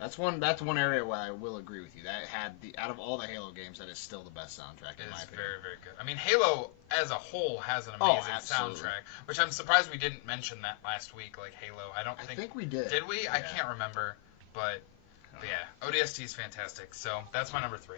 That's one area where I will agree with you. That had out of all the Halo games, that is still the best soundtrack in my is opinion. very, very good. I mean, Halo as a whole has an Oh, amazing absolutely. soundtrack, which I'm surprised we didn't mention that last week. Like Halo, I don't I think. think we did. Did we? I Yeah. can't remember, but yeah, ODST is fantastic. So that's my number 3.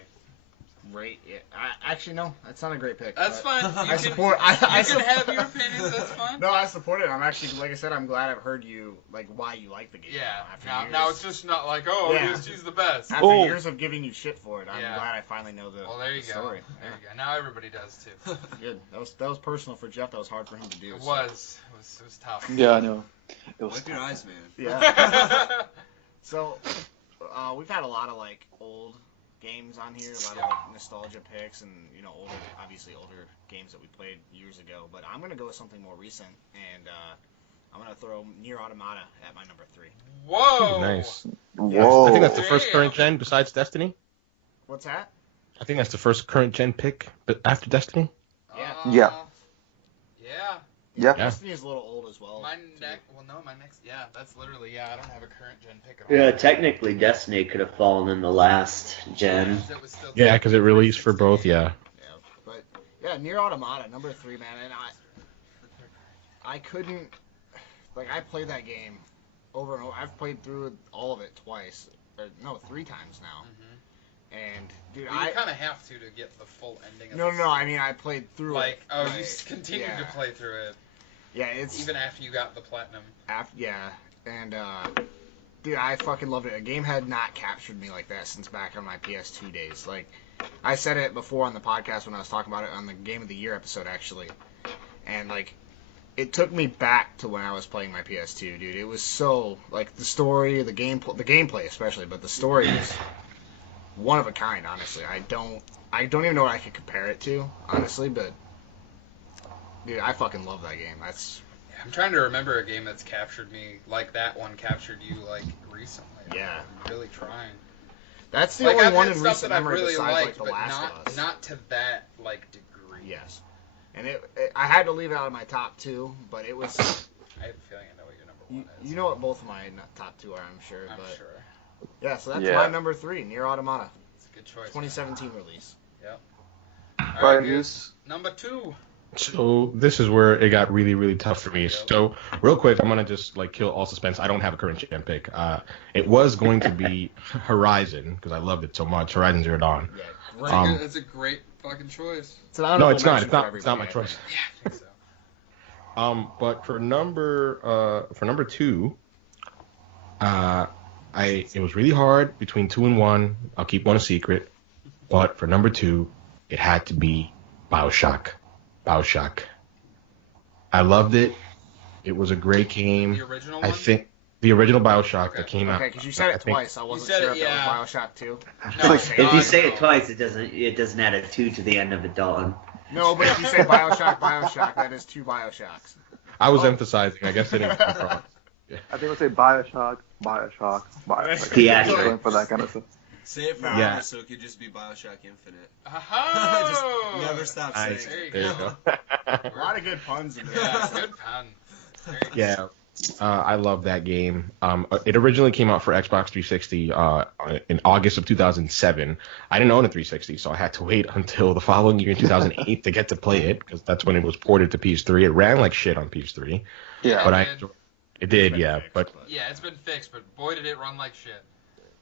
Great. Yeah. Actually, no, that's not a great pick. That's but fine. You I can, support. you can have your opinions. That's fine. No, I support it. I'm actually, like I said, I'm glad I've heard you why you like the game. Yeah. After Now years, it's just not like, oh, Yeah. ODST's the best. after Oh. years of giving you shit for it. I'm Yeah. glad I finally know the, Well, there you the go. story. There you go. Now everybody does too. Good. That was personal for Jeff. That was hard for him to do. It so- was tough. Yeah, I know. It was Wipe your eyes, man. Yeah. So, we've had a lot of like old games on here, a lot of like nostalgia picks, and obviously older games that we played years ago. But I'm gonna go with something more recent, and I'm gonna throw Nier Automata at my number 3. Whoa. Nice. Whoa. I think that's the first Damn. current gen besides Destiny. What's that? I think that's the first current gen pick, but after Destiny. Yeah. Yeah. Yeah. Yeah. Destiny is a little old as well. My next. Yeah, that's literally. Yeah, I don't have a current gen pick at all. Yeah, technically Destiny could have fallen in the last gen. It was still Yeah, because it released for both. Yeah. Yeah, but yeah, Nier Automata, number 3, man, and I couldn't, like, I played that game over and over. I've played through all of it twice, or no, 3 times now. And dude, Well, you kind of have to get the full ending. Of no, the I mean I played through Like, it. oh, like, you continued yeah. to play through it Yeah, it's even after you got the platinum. yeah, and dude, I fucking loved it. A game had not captured me like that since back on my PS2 days. Like, I said it before on the podcast when I was talking about it on the Game of the Year episode, actually. And, like, it took me back to when I was playing my PS2, dude. It was so, like, the story, the gameplay especially, but the story is one of a kind, honestly. I don't even know what I could compare it to, honestly, but, dude, I fucking love that game. That's... I'm trying to remember a game that's captured me like that one captured you like recently. Yeah. I'm really trying. That's the Like, only I've one had in stuff recent that I've memory really besides, liked, like, The but Last of Us. not to that like degree. Yes. And I had to leave it out of my top 2, but it was... I have a feeling I know what your number 1 is. You know what both of my top 2 are, I'm sure. I'm but sure. Yeah, so that's Yeah. my number 3, Nier Automata. It's a good choice. 2017 release. All Right, right, Goose. number 2. So this is where it got really, really tough for me. So real quick, I'm gonna just like kill all suspense. I don't have a current gen pick. It was going to be Horizon because I loved it so much. Horizon Zero Dawn. Yeah, great. That's a great fucking choice. It's an honorable No, it's not. mention It's not. for It's not my everybody, I choice. think. Yeah, I think so. But for number 2, it was really hard between 2 and 1. I'll keep one a secret. But for number 2, it had to be BioShock. BioShock. I loved it. It was a great game. The original I one? think the original BioShock Okay. that came out. Okay, because you said I it think- twice. I wasn't said sure it, if yeah. it was Bioshock 2. No, If God, you say no. it twice, it doesn't add a 2 to the end of it, Dalton. No, but if you say Bioshock, that is 2 Bioshocks. I was emphasizing. I guess it didn't come across. I think we'll say Bioshock. Theatrical. Going for that kind of stuff. Say it forever Yeah. so it could just be Bioshock Infinite. Oh! Just never stop Nice. saying There it. you go. A lot of good puns in there. Yeah, good pun. There you go. Yeah, I love that game. It originally came out for Xbox 360 in August of 2007. I didn't own a 360, so I had to wait until the following year in 2008 to get to play it because that's when it was ported to PS3. It ran like shit on PS3, Yeah. but did. it did, It's been yeah. fixed, But Yeah, it's been fixed, but boy did it run like shit.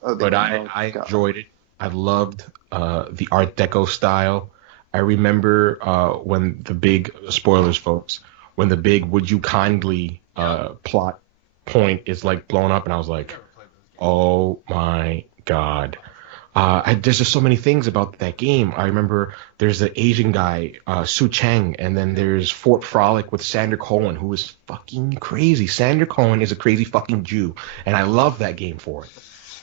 I enjoyed it. I loved the Art Deco style. I remember when the big spoilers, folks. When the big "Would you kindly" plot point is like blown up, and I was like, Never played those games. "Oh my god!" There's just so many things about that game. I remember there's the Asian guy, Su Cheng, and then there's Fort Frolic with Sander Cohen, who is fucking crazy. Sander Cohen is a crazy fucking Jew, and I love that game for it.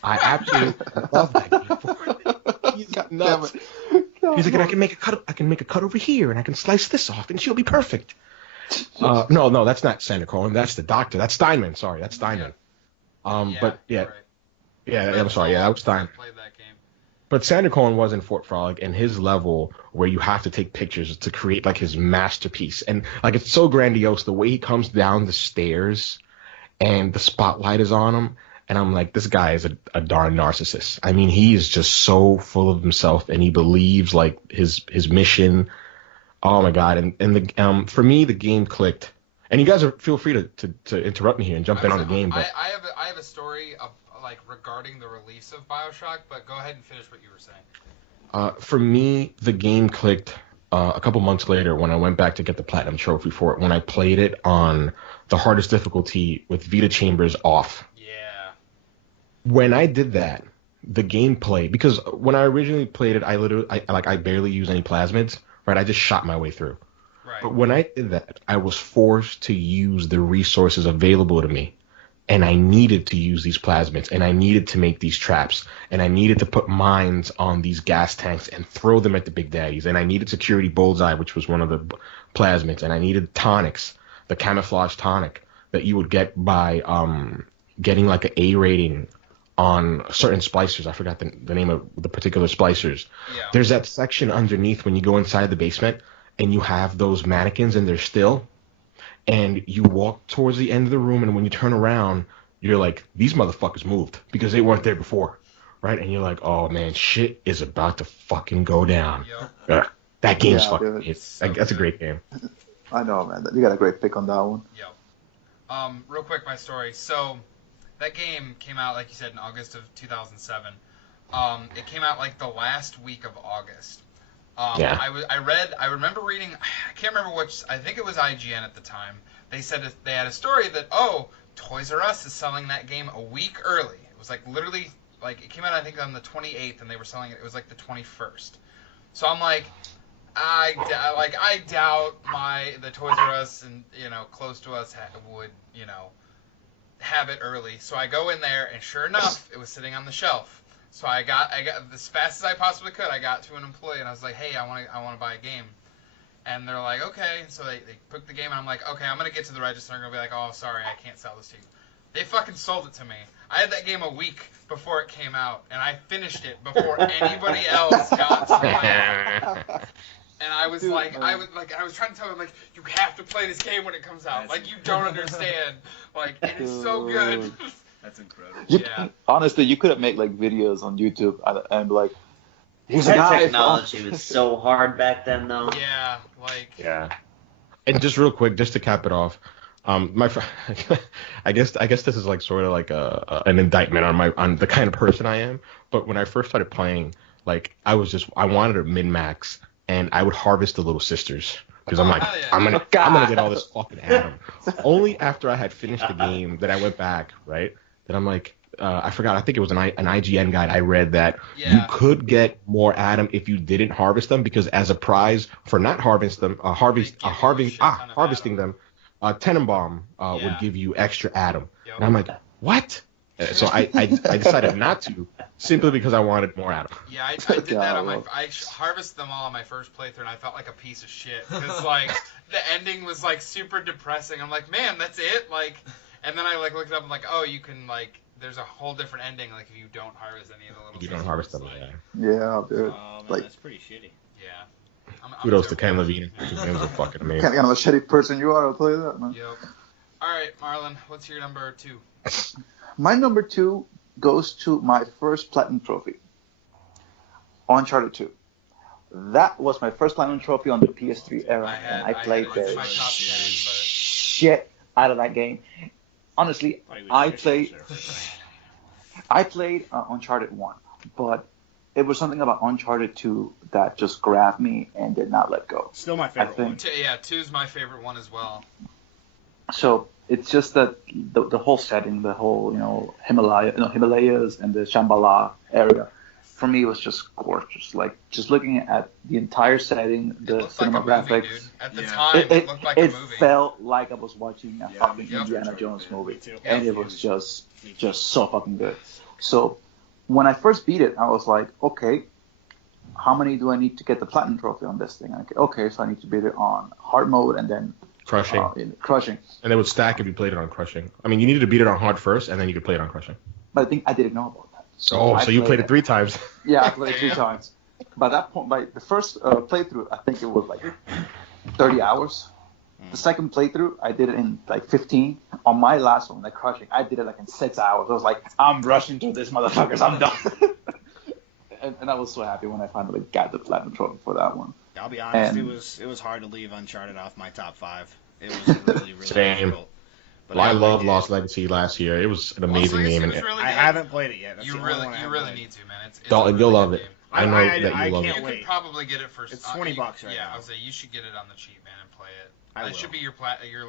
I absolutely love that game for it. He's nuts. He's like, and I can make a cut over here, and I can slice this off, and she'll be perfect. No, that's not Sander Cohen. That's the doctor. That's Steinman. Sorry, that's Steinman. But yeah, right. yeah, I'm sorry. Yeah, that was Steinman. I played that game. But Sander Cohen was in Fort Frolic, and his level where you have to take pictures to create like his masterpiece, and like it's so grandiose the way he comes down the stairs, and the spotlight is on him, and I'm like, this guy is a darn narcissist. I mean, he is just so full of himself, and he believes like his mission. Oh my god! And the for me the game clicked, and you guys feel free to interrupt me here and jump in on the game. But I have a story of, like, regarding the release of BioShock, but go ahead and finish what you were saying. For me, the game clicked a couple months later when I went back to get the Platinum Trophy for it, when I played it on the hardest difficulty with Vita Chambers off. Yeah. When I did that, the gameplay, because when I originally played it, I barely used any plasmids, right? I just shot my way through. Right. But when I did that, I was forced to use the resources available to me. And I needed to use these plasmids, and I needed to make these traps, and I needed to put mines on these gas tanks and throw them at the big daddies, and I needed security bullseye, which was one of the plasmids, and I needed tonics, the camouflage tonic that you would get by getting like an A rating on certain splicers. I forgot the name of the particular splicers. Yeah. There's that section underneath when you go inside the basement, and you have those mannequins, and they're still. And you walk towards the end of the room, and when you turn around, you're like, these motherfuckers moved because they weren't there before, right? And you're like, oh man, shit is about to fucking go down. Yep. That game's Yeah, fucking. dude. That's a great game. I know, man. You got a great pick on that one. Yep. Real quick, my story. So, that game came out, like you said, in August of 2007. It came out like the last week of August. Yeah. I remember reading, I can't remember which, I think it was IGN at the time. They said they had a story that, Toys R Us is selling that game a week early. It was like literally, like, it came out I think on the 28th, and they were selling it was like the 21st. So I'm like, I doubt the Toys R Us and, close to us would, have it early. So I go in there, and sure enough, it was sitting on the shelf. So I got as fast as I possibly could. I got to an employee and I was like, "Hey, I want to buy a game," and they're like, "Okay." So they took the game and I'm like, "Okay, I'm gonna get to the register and I'm gonna be like, oh, sorry, I can't sell this to you." They fucking sold it to me. I had that game a week before it came out, and I finished it before anybody else got to it. And I was I was trying to tell them, like, you have to play this game when it comes out. Like, you don't understand. Like, it is so good. That's incredible. Yeah. Honestly, you could have made like videos on YouTube and be like, here's a That guy. technology was so hard back then, though. Yeah, like. Yeah. And just real quick, just to cap it off, I guess this is like sort of like an indictment on the kind of person I am. But when I first started playing, like I wanted a min max, and I would harvest the little sisters because I'm like, yeah. I'm gonna get all this fucking Adam. Only after I had finished the game that I went back, right? That I'm like, I forgot. I think it was an IGN guide. I read that you could get more Adam if you didn't harvest them, because as a prize for not harvesting them, Tenenbaum would give you extra Adam. Yep. And I'm like, what? So I decided not to, simply because I wanted more Adam. Yeah, I did that on I harvested them all on my first playthrough, and I felt like a piece of shit because like the ending was like super depressing. I'm like, man, that's it, like. And then I like looked it up and like, oh, you can like, there's a whole different ending like if you don't harvest any of the little. You don't harvest them, like, Yeah, dude. Man, Like, that's pretty shitty. Yeah. Kudos to Ken Levine. His games are fucking kind amazing. of a shitty person you are, I'll tell you that, man. Yep. All right, Marlon, what's your number 2? My number 2 goes to my first platinum trophy, Uncharted 2. That was my first platinum trophy on the PS3 era, and I played it's the my top 10, shit out of that game. Honestly, I played Uncharted 1, but it was something about Uncharted 2 that just grabbed me and did not let go. Still my favorite one. Yeah, 2's my favorite one as well. So it's just that the whole setting, the whole Himalayas and the Shambhala area, for me, it was just gorgeous. Like, just looking at the entire setting, the Looks like a movie, cinematographics. dude. At the Yeah. time, it looked like a It movie. felt like I was watching a Yeah, fucking yep. Indiana Jones movie, Me too. and it was just so fucking good. So when I first beat it, I was like, okay, how many do I need to get the platinum trophy on this thing? Okay, so I need to beat it on hard mode and then Crushing. crushing. And they would stack if you played it on Crushing. I mean, you needed to beat it on hard first, and then you could play it on Crushing. But I think I didn't know about that. So you played it 3 times. Yeah, I played it 3 times. By that point, by the first playthrough, I think it was like 30 hours. The second playthrough, I did it in like 15. On my last one, like Crushing, I did it like in 6 hours. I was like, I'm rushing through this, motherfuckers. I'm done. and I was so happy when I finally got the platinum trophy for that one. I'll be honest, And- it was hard to leave Uncharted off my top 5. It was really, really Same. difficult. But I really loved did. Lost Legacy last year. It was an Lost amazing Legacy game. was And really I good. haven't played it yet. That's You the only really, one I you haven't really played. need to, man. It's Dalton, a really you'll good love it. game. I know I that you love can't it. You wait. could probably get it for. It's $20 right yeah, now. I would say you should get it on the cheap, man, and play it. I That will. should be your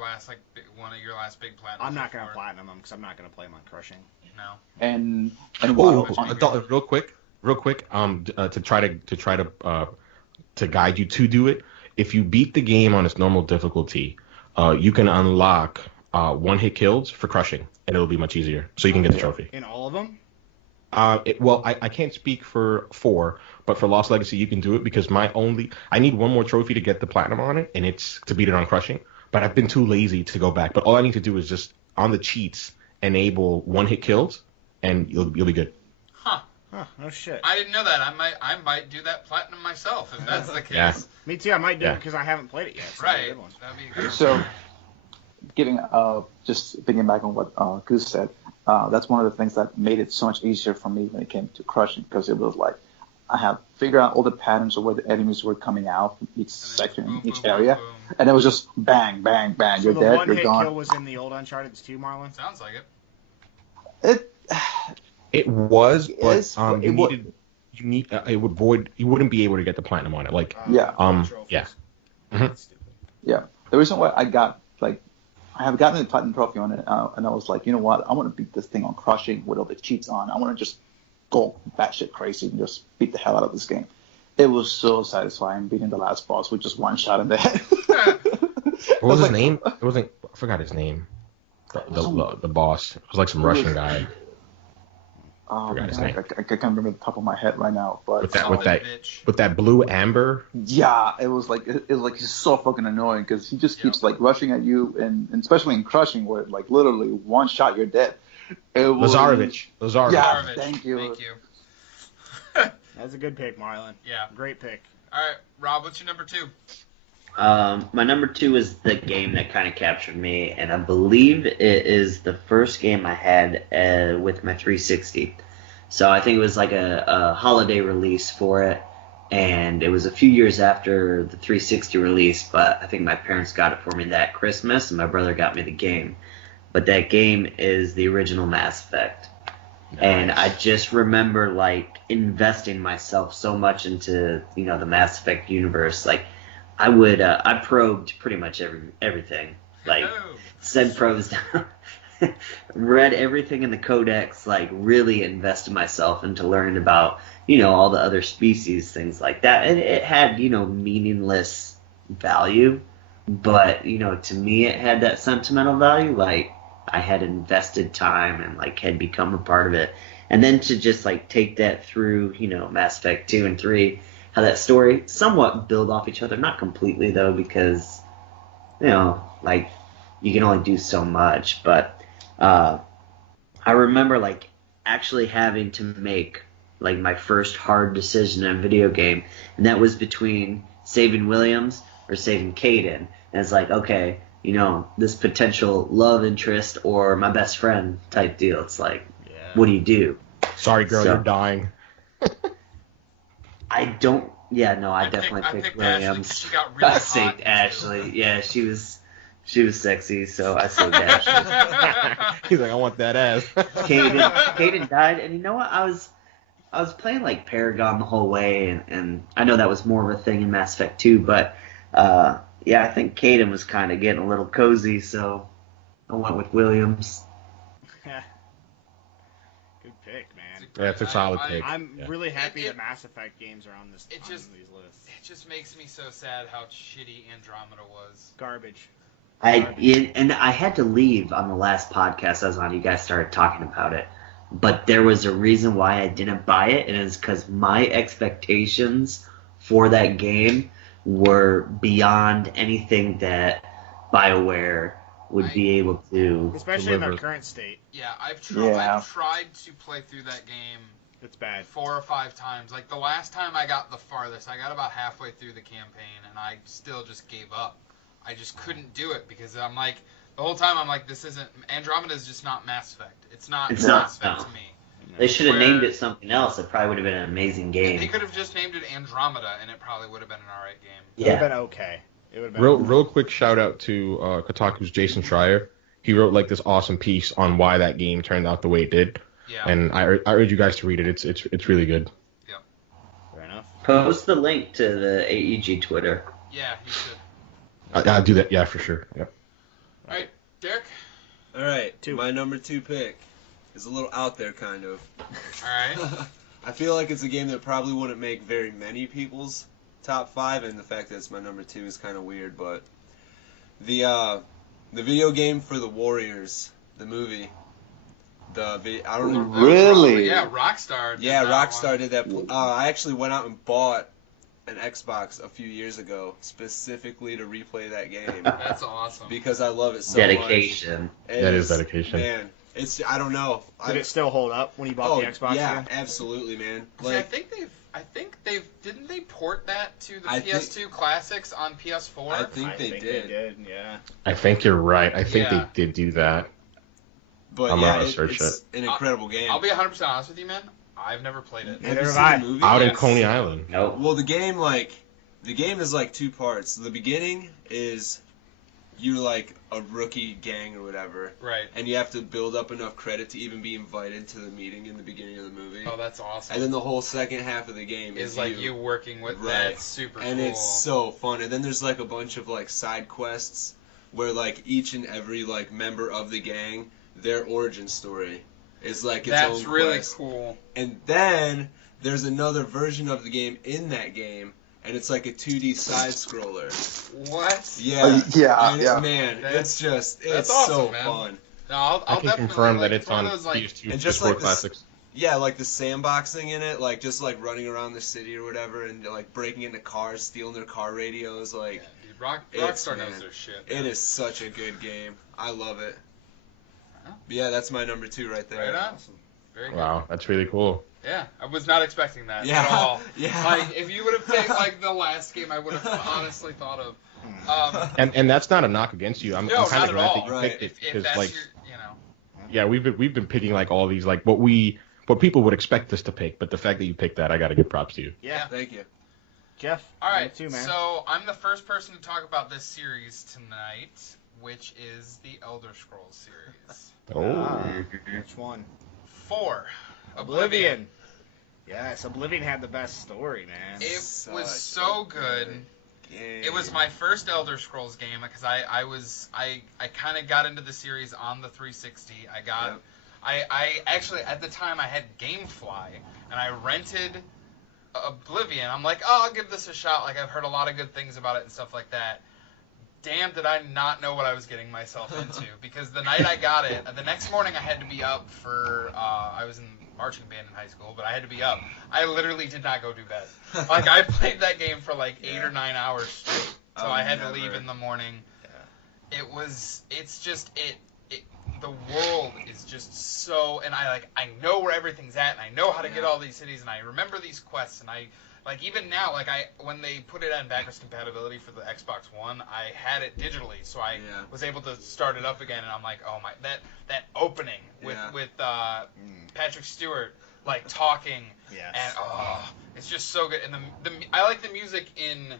last one of your last big platinums. I'm not gonna before. platinum them because I'm not gonna play them on Crushing. No. And Oh, while- Dalton, real quick. To try to guide you to do it. If you beat the game on its normal difficulty, you can unlock 1-hit kills for Crushing, and it'll be much easier. So you can get the trophy. In all of them? I can't speak for 4, but for Lost Legacy you can do it because I need one more trophy to get the platinum on it, and it's to beat it on Crushing. But I've been too lazy to go back. But all I need to do is just on the cheats enable 1-hit kills, and you'll be good. Huh. Huh, no shit. I didn't know that. I might do that platinum myself if that's the case. Yeah. Me too. I might do it Yeah. because I haven't played it yet. So Right. Good one. That'd be a good. So, just thinking back on what Goose said, that's one of the things that made it so much easier for me when it came to Crushing, because it was like I had figured out all the patterns of where the enemies were coming out from each section, boom, each boom, area, boom, boom. and it was just bang, bang, bang. So You're the dead. one-hit You're gone. kill was in the old Uncharted too, Marlon? Sounds like it. It It was, but Yes, you it wa- needed. You need it would void. You wouldn't be able to get the platinum on it. Like Yeah. yeah. That's stupid. Yeah, the reason why I have gotten the platinum trophy on it, and I was like, you know what, I want to beat this thing on Crushing with all the cheats on. I want to just go batshit crazy and just beat the hell out of this game. It was so satisfying beating the last boss with just one shot in the head. What was his name? It wasn't. I forgot his name. The boss. It was like some Russian guy. Oh, Forgot his man, name. I can't remember the top of my head right now, but With that- Son with of a that- bitch. With that blue amber. yeah, it was like he's so fucking annoying because he just keeps like rushing at you, and especially in Crushing where like literally one shot you're dead. It was, Lazarevich. Yeah. Zarovich. thank you. Thank you. That's a good pick, Marlon. Yeah. Great pick. All right, Rob, what's your number 2? My number 2 is the game that kind of captured me, and I believe it is the first game I had with my 360. So I think it was like a holiday release for it, and it was a few years after the 360 release, but I think my parents got it for me that Christmas, and my brother got me the game. But that game is the original Mass Effect. And I just remember like investing myself so much into the Mass Effect universe. Like I probed pretty much everything. Like said probes down, read everything in the codex. Like really invested myself into learning about all the other species, things like that. And it had meaningless value, but to me it had that sentimental value. Like I had invested time and like had become a part of it, and then to just like take that through Mass Effect 2 and 3, how that story somewhat build off each other, not completely though, because like you can only do so much. But I remember like actually having to make like my first hard decision in a video game, and that was between saving Williams or saving Kaidan. And it's like, okay, this potential love interest or my best friend type deal. It's like, what do you do? Sorry, girl, So- you're dying. I definitely picked Williams. Ashley 'cause she got really I hot, saved too. Ashley. Yeah, she was sexy, so I saved Ashley. He's like, I want that ass. Kaidan died, and you know what? I was playing like Paragon the whole way, and I know that was more of a thing in Mass Effect 2, but yeah, I think Kaidan was kind of getting a little cozy, so I went with Williams. Good pick, man. Yeah, it's a solid I- pick. I'm Yeah. really happy It- that Mass Effect games are on It just- these lists. It just makes me so sad how shitty Andromeda was. Garbage. And I had to leave on the last podcast I was on. You guys started talking about it, but there was a reason why I didn't buy it, and it's because my expectations for that game were beyond anything that BioWare would be able to Especially in deliver. their current state. Yeah, I've Yeah. tried to play through that game It's bad. 4 or 5 times. Like the last time I got the farthest, I got about halfway through the campaign, and I still just gave up. I just couldn't do it because I'm like, the whole time I'm like, this isn't, Andromeda is just not Mass Effect. It's not It's Mass not, Effect no. to me. They should have Where- named it something else. It probably would have been an amazing They game. could have just named it Andromeda, and it probably would have been an alright game. It would have Yeah. been okay. It would have been Real quick shout out to Kotaku's Jason Schreier. He wrote like this awesome piece on why that game turned out the way it did, Yeah. and I urge you guys to read it. It's really good. Fair enough. Post the link to the AEG Twitter. Yeah, you should. I'll do that. Yeah, for sure. Yeah. Alright, Derek? All right, 2. my number 2 pick is a little out there, kind of. Alright. I feel like it's a game that probably wouldn't make very many people's top 5, and the fact that it's my number 2 is kind of weird. But the video game for the Warriors, the movie, I don't know. Really? Yeah, Rockstar. did Yeah, that Rockstar one. did that. I actually went out and bought an Xbox a few years ago specifically to replay that game That's awesome. because I love it so Dedication. much. That is dedication. Man, I don't know. Did it still hold up when you bought the Xbox yeah, again? absolutely, man. See, I Like, think they've didn't they port that to the I PS2 classics on PS4? I think they did. Yeah. I think you're right. I think Yeah. they did do that. But I'm yeah, gonna search it's an incredible game. I'll be 100% honest with you, man. I've never played it. Have Neither you have seen I. the movie? Out in Yes. Coney Island. Nope. Well, the game is like 2 parts. The beginning is you're like a rookie gang or whatever, Right. and you have to build up enough credit to even be invited to the meeting in the beginning of the movie. Oh, that's awesome. And then the whole second half of the game is like you working with Right. that's super and cool. it's so fun. And then there's like a bunch of like side quests where like each and every like member of the gang, their origin story is like its That's own really quest. cool. And then there's another version of the game in that game, and it's like a 2D side scroller. What? Yeah. Yeah, And yeah. man, That's it's awesome, so man. fun. No, I'll I can definitely confirm like, that it's one on of those, like, PS2, and just PS4 like this- classics. Yeah, like the sandboxing in it, like just like running around the city or whatever, and like breaking into cars, stealing their car radios, Yeah, like dude, it's- Rockstar knows man, their shit. it man. is such a good game. I love it. Huh? Yeah, that's my number 2 right there. Right on. Very good. Wow, that's really cool. Yeah, I was not expecting that Yeah, at all. yeah. Like, if you would have picked like the last game, I would have honestly thought of. And that's not a knock against you. I'm No, kind not of at glad all. that you Right. picked it If because that's like your, you know. yeah, we've been picking like all these like what people would expect us to pick, but the fact that you picked that, I got to give props to you. Yeah. Thank you. Jeff. All right, number 2, man. so I'm the first person to talk about this series tonight, which is the Elder Scrolls series. Ah, which one? 4. Oblivion. Yes, Oblivion had the best story, man. It Such was a so good. game. It was my first Elder Scrolls game because I kind of got into the series on the 360. Yep. I actually at the time I had GameFly and I rented Oblivion. I'm like, oh, I'll give this a shot. Like I've heard a lot of good things about it and stuff like that. Damn, did I not know what I was getting myself into? Because the night I got it, the next morning I had to be up for. I was in marching band in high school, but I had to be up. I literally did not go to bed. Like I played that game for like 8 or 9 hours straight, so Oh, I had never. to leave in the morning. It's just the world is just so, and I know where everything's at, and I know how to get Yeah. all these cities, and I remember these quests, and I like even now, like when they put it on backwards compatibility for the Xbox One, I had it digitally, so I Yeah. was able to start it up again, and I'm like, oh my, that opening with Yeah. Patrick Stewart like talking, Yes. and it's just so good, and I like the music in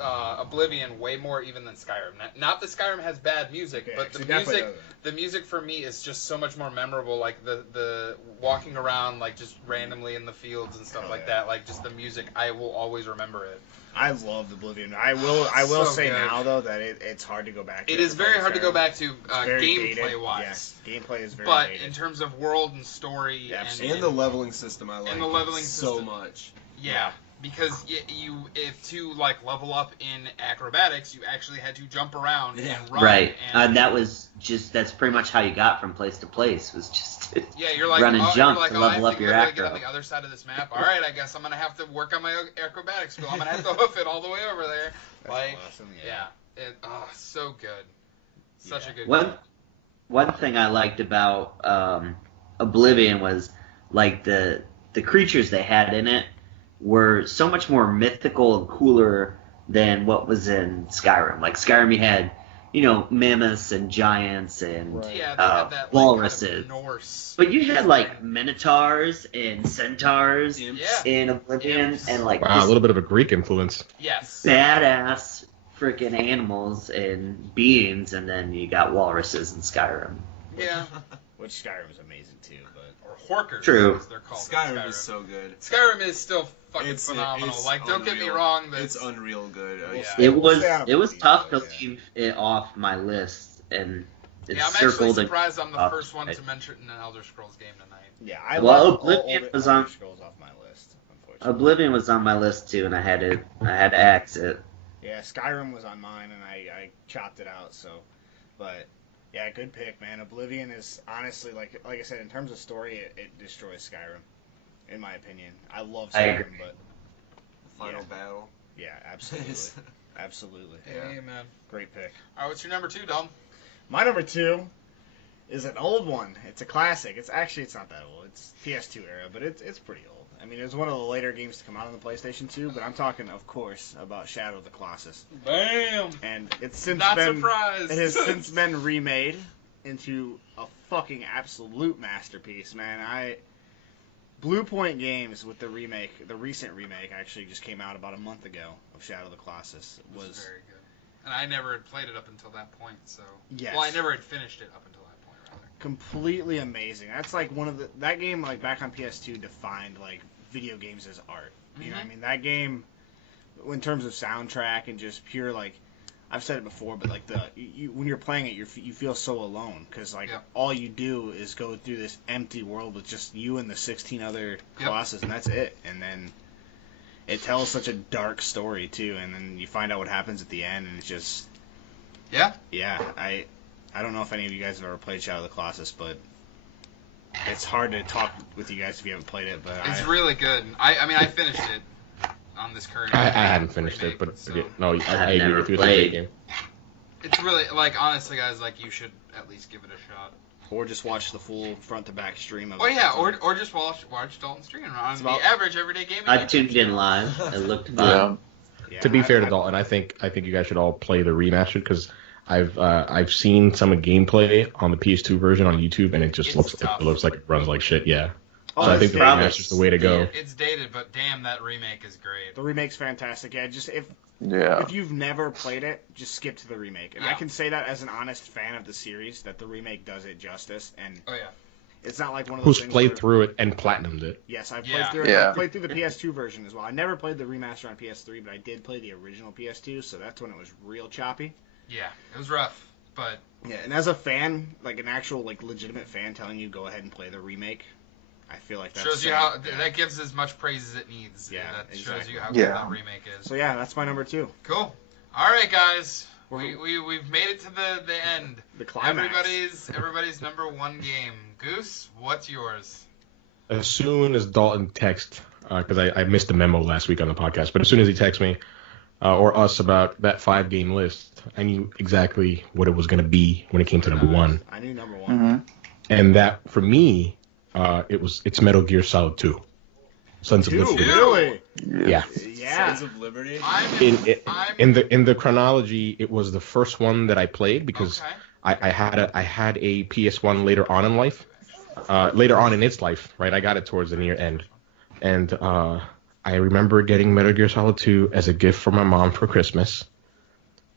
Oblivion way more even than Skyrim. Not that Skyrim has bad music, Okay, but the actually, definitely music, doesn't. the music for me is just so much more memorable. Like the walking around like just randomly in the fields and stuff Oh, like yeah. that. Like just the music, I will always remember it. I love Oblivion. I will So say good. now though that it's hard to go back to. It is very hard to go back to gameplay gameplay-wise. Yes, gameplay is very But dated. in terms of world and story Yeah, and, absolutely. And the leveling system, I like the leveling so system. much. Yeah, because if to like level up in acrobatics, you actually had to jump around Yeah. and run. Right. And, That's pretty much how you got from place to place, was just yeah, you're like, run and jump you're like, to I level have up to your literally get acro. on the other side of this map. All right, I guess I'm gonna have to work on my acrobatics skill. I'm gonna have to hoof it all the way over there. That's Like, awesome. yeah, so good, such a good One game. one thing I liked about Oblivion was like the creatures they had in it were so much more mythical and cooler than what was in Skyrim. Like Skyrim, you had mammoths and giants and Right. Yeah, they had that like, walruses. kind of Norse. But you had like minotaurs and centaurs Imps. Yeah. in Oblivion Imps. and like Wow, a this little bit of a Greek influence. Yes. badass freaking animals and beings, and then you got walruses in Skyrim. Yeah. Which Skyrim is amazing too, but Or Horkers, True. as they're called. in Skyrim is so good. Skyrim is still fucking It's phenomenal. it's like, don't get me unreal. wrong. It's unreal good. Yeah. It was Yeah. tough to Yeah. leave it off my list, and it's Yeah, I'm actually circled. surprised I'm the up. first one to mention an Elder Scrolls game tonight. yeah, I Well, love Oblivion all was the on- Elder Scrolls off my list. Unfortunately. Oblivion was on my list too, and I had to axe it. Yeah, Skyrim was on mine, and I chopped it out. So, but yeah, good pick, man. Oblivion is honestly like I said, in terms of story, it destroys Skyrim, in my opinion. I love I Skyrim, agree. but Final Yeah. battle. yeah, absolutely, absolutely, Yeah. Hey, man. great pick. All right, what's your number 2, Dom? My number 2 is an old one. It's a classic. It's not that old. It's PS2 era, but it's pretty old. I mean, it was one of the later games to come out on the PlayStation 2, but I'm talking, of course, about Shadow of the Colossus. Bam! And it's since Not been surprised. it has since been remade into a fucking absolute masterpiece, man. Blue Point Games with the recent remake actually just came out about a month ago of Shadow of the Colossus. It was very good. And I never had played it up until that point, so... Yes. Well, I never had finished it up until that point, rather. Completely amazing. That's like that game like back on PS2 defined like video games as art. You know what I mean? That game, in terms of soundtrack and just pure like, I've said it before, but like when you're playing it, you feel so alone because like all you do is go through this empty world with just you and the 16 other Colossus, and that's it. And then it tells such a dark story too, and then you find out what happens at the end, and it's just yeah. I don't know if any of you guys have ever played Shadow of the Colossus, but it's hard to talk with you guys if you haven't played it. But It's really good. I mean, I finished it on this current... I hadn't finished remake, it, but so no, I agree never with you. It's a great game. It's really, like, honestly, guys, like, you should at least give it a shot. or just watch the full front to back stream of Oh it. yeah, or just watch Dalton stream on It's the about- average everyday gaming. I YouTube tuned in channel. live. It looked fun. Yeah, To be fair to I- Dalton, I think you guys should all play the remastered because I've seen some of gameplay on the PS2 version on YouTube and it just It's looks tough. it looks like it runs like shit. Yeah, Oh, so I it's think the dated. remaster's the way to go. It's dated, but damn, that remake is great. The remake's fantastic. Yeah, just if Yeah. you've never played it, just skip to the remake. And I Yeah. can say that as an honest fan of the series, that the remake does it justice. And Oh yeah. it's not like one of those Who's things played where- through it and platinumed it? Yes, I've Yeah. played through it. Yeah. I played through the PS2 version as well. I never played the remaster on PS3, but I did play the original PS2, so that's when it was real choppy. Yeah, it was rough, but Yeah, and as a fan, like an actual like legitimate fan telling you go ahead and play the remake, I feel like that shows you how that gives as much praise as it needs. Yeah, that shows exactly. you how good Yeah. that remake is. So yeah, that's my number 2. Cool. All right, guys, We're- we've made it to the end. The climax. Everybody's number one game. Goose, what's yours? As soon as Dalton texts, because I missed the memo last week on the podcast, but as soon as he texts me or us about that 5-game list, I knew exactly what it was going to be when it came to number 1. I knew number 1. Mm-hmm. And that for me, it's Metal Gear Solid 2, Sons of 2, Liberty. really? Yeah. Yeah. Sons of Liberty. In the chronology, it was the first one that I played because Okay. I had a PS1 later on in life, later on in its life, right? I got it towards the near end, and I remember getting Metal Gear Solid 2 as a gift from my mom for Christmas,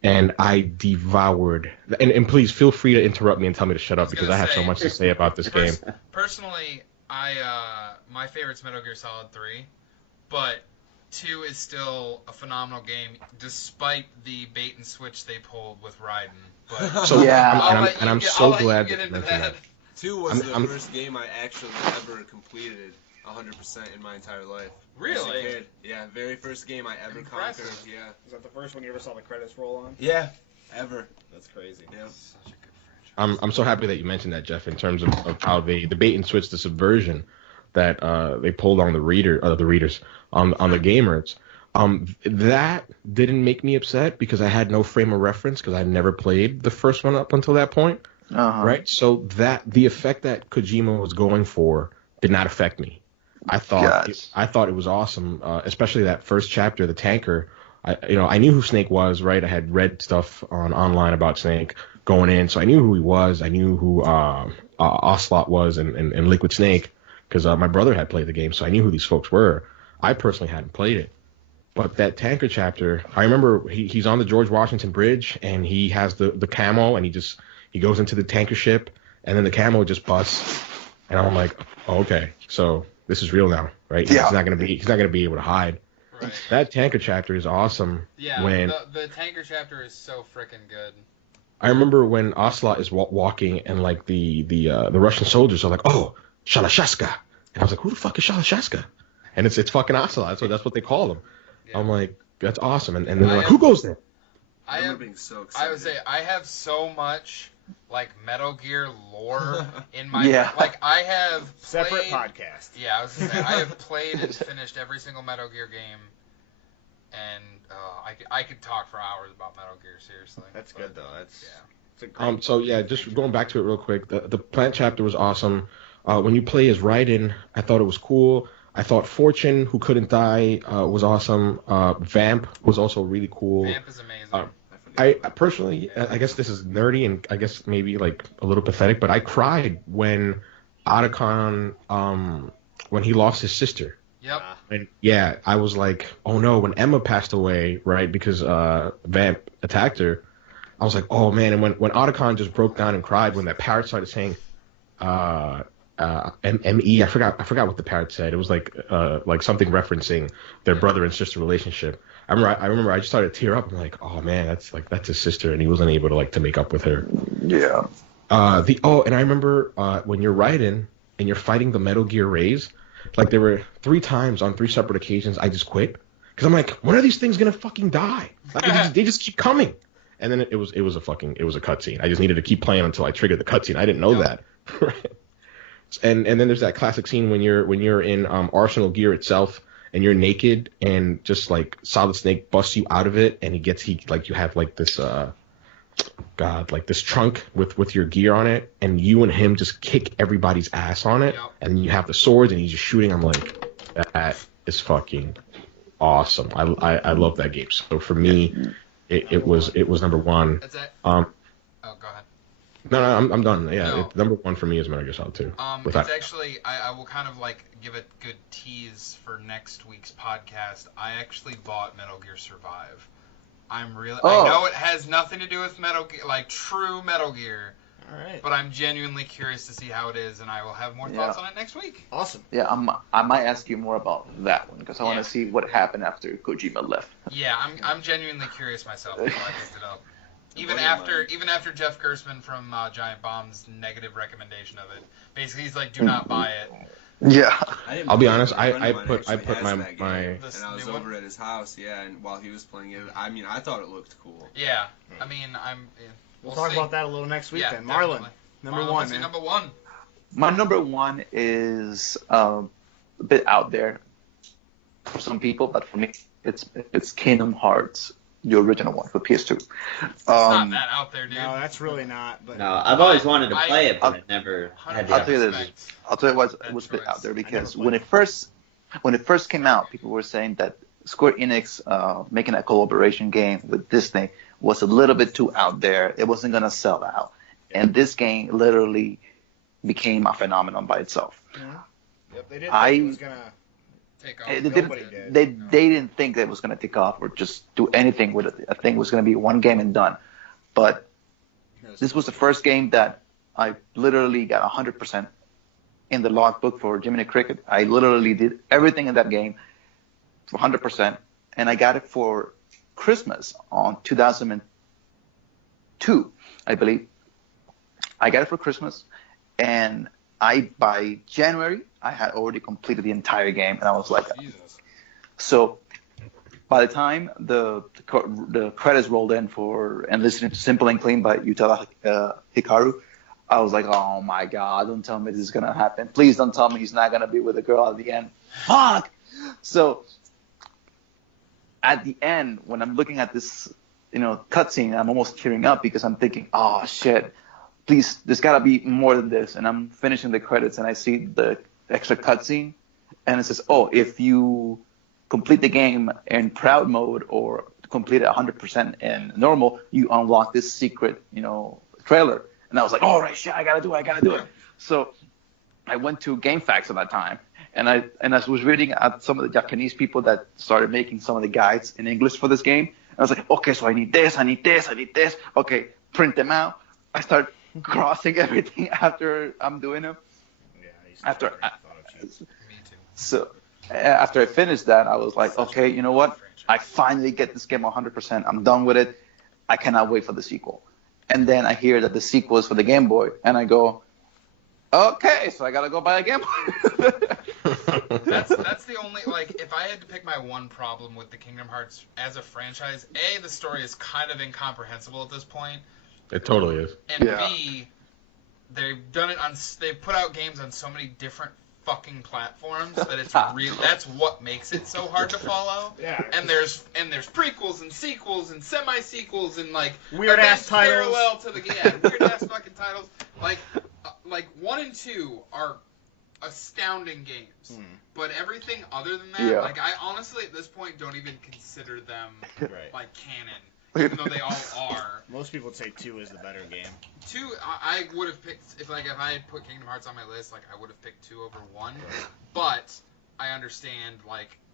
and I devoured. And please feel free to interrupt me and tell me to shut up because I have so much to say about this game. Personally, my favorite's Metal Gear Solid 3, but 2 is still a phenomenal game, despite the bait and switch they pulled with Raiden. But So Yeah. I'm so I'll glad let you that get you into mentioned that. that. 2 was I'm- the first game I actually ever completed 100% in my entire life. Really? As a kid. Yeah, very first game I ever Impressive. conquered. Yeah. Is that the first one you ever saw the credits roll on? Yeah. Ever. That's crazy. Yeah. Such a good franchise. I'm so happy that you mentioned that, Jeff, in terms of how they the bait and switch, the subversion that they pulled on the readers on the gamers. That didn't make me upset because I had no frame of reference because I never played the first one up until that point, right? So that the effect that Kojima was going for did not affect me. I thought it was awesome, especially that first chapter, the tanker. I knew who Snake was, right? I had read stuff online about Snake going in, so I knew who he was. I knew who Ocelot was and Liquid Snake because my brother had played the game, so I knew who these folks were. I personally hadn't played it. But that tanker chapter, I remember he's on the George Washington Bridge and he has the camo and he goes into the tanker ship and then the camo just busts and I'm like, oh, okay, so this is real now, right? Yeah. He's not gonna be able to hide. Right. That tanker chapter is awesome. Yeah, When the tanker chapter is so freaking good. I remember when Ocelot is walking and like the Russian soldiers are like, oh, Shalashaska, and I was like, who the fuck is Shalashaska? And it's fucking Ocelot. So that's what they call him. Yeah. I'm like, that's awesome. And then they're like, who goes there? I remember being so excited. I would say I have so much like Metal Gear lore in my Yeah. like I have Separate played, podcast. Yeah, I was gonna say I have played and finished every single Metal Gear game, and I could talk for hours about Metal Gear. Seriously, That's But, good though. That's Yeah. it's a great So yeah, just going back to it real quick. The plant chapter was awesome. When you play as Raiden, I thought it was cool. I thought Fortune, who couldn't die, was awesome. Vamp was also really cool. Vamp is amazing. I personally, I guess this is nerdy and I guess maybe like a little pathetic, but I cried when Otacon, when he lost his sister. Yep. And yeah, I was like, oh no, when Emma passed away, right, because Vamp attacked her, I was like, oh man, and when Otacon just broke down and cried when that parrot started saying, M-E, I forgot what the parrot said. It was like something referencing their brother and sister relationship. I remember I just started to tear up. I'm like, oh man, that's his sister, and he wasn't able to make up with her. Yeah. And I remember when you're Raiden and you're fighting the Metal Gear Rays, like there were 3 times on 3 separate occasions I just quit because I'm like, when are these things gonna fucking die? Like, they just keep coming. And then it was a cutscene. I just needed to keep playing until I triggered the cutscene. I didn't know that. And then there's that classic scene when you're in Arsenal gear itself and you're naked and just like Solid Snake busts you out of it and you have like this this trunk with your gear on it and you and him just kick everybody's ass on it. Yep. And you have the swords and he's just shooting. I'm like, that is fucking awesome. I love that game. So for me, it was number 1. That's it. Oh, go ahead. No, number 1. Yeah, No. number 1 for me is Metal Gear Solid 2. It's actually I will kind of like give a good tease for next week's podcast. I actually bought Metal Gear Survive. I know it has nothing to do with Metal Gear, like true Metal Gear. All right. But I'm genuinely curious to see how it is, and I will have more thoughts on it next week. Awesome. Yeah, I might ask you more about that one because I want to see what happened after Kojima left. Yeah, I'm genuinely curious myself before I picked it up. Even after Jeff Gerstmann from Giant Bomb's negative recommendation of it, basically he's like, do not buy it. Yeah. I'll be honest. I put and my I was over at his house, and while he was playing it, I thought it looked cool. Yeah, I mean, We'll talk see. about that a little next week Yeah, then. Marlon, definitely. number Marlon, 1, what's man. your number 1? My number 1 is a bit out there for some people, but for me, it's Kingdom Hearts, the original one for PS2. It's not that out there, dude. No, that's really not. But No, I've always wanted to play it, but I never had the I'll tell you this. opportunity. I'll tell you what, it was a bit out there because when it first came out, people were saying that Square Enix making a collaboration game with Disney was a little bit too out there. It wasn't gonna sell out, and this game literally became a phenomenon by itself. Yep, they didn't think it was gonna. Take off. Nobody did. They didn't think that it was gonna take off or just do anything with it. I think it was gonna be one game and done. But this was the first game that I literally got 100% in the logbook for Jiminy Cricket. I literally did everything in that game. for 100%, and I got it for Christmas on 2002, I believe. I got it for Christmas, and by January I had already completed the entire game, and I was like, Jesus. so by the time the credits rolled in and listening to Simple and Clean by Yuta Hikaru, I was like, oh my God, don't tell me this is going to happen. Please don't tell me he's not going to be with a girl at the end. Fuck! So at the end, when I'm looking at this, cutscene, I'm almost tearing up because I'm thinking, oh shit, please, there's got to be more than this. And I'm finishing the credits and I see the extra cutscene and it says, oh, if you complete the game in proud mode or complete it 100% in normal, you unlock this secret, trailer. And I was like, all right, shit, I gotta do it. So I went to GameFAQs at that time, and I was reading at some of the Japanese people that started making some of the guides in English for this game. And I was like, okay, so I need this. Okay, print them out. I start crossing everything after I'm doing them. Yeah, So after I finished that, I was like, okay, you know what? I finally get this game 100%. I'm done with it. I cannot wait for the sequel. And then I hear that the sequel is for the Game Boy, and I go, okay, so I gotta go buy a Game Boy. That's the only, if I had to pick my one problem with the Kingdom Hearts as a franchise, A, the story is kind of incomprehensible at this point. It totally is. And Yeah. B, they've put out games on so many different fucking platforms that it's that's what makes it so hard to follow. Yeah. And there's prequels and sequels and semi-sequels and weird ass events titles. parallel to the weird ass fucking titles. Like 1 and 2 are astounding games. But everything other than that, Yeah. I honestly at this point don't even consider them Right. canon. Even though they all are. Most people would say 2 is the better game. 2, I would have picked, if I had put Kingdom Hearts on my list, I would have picked 2 over 1. But I understand,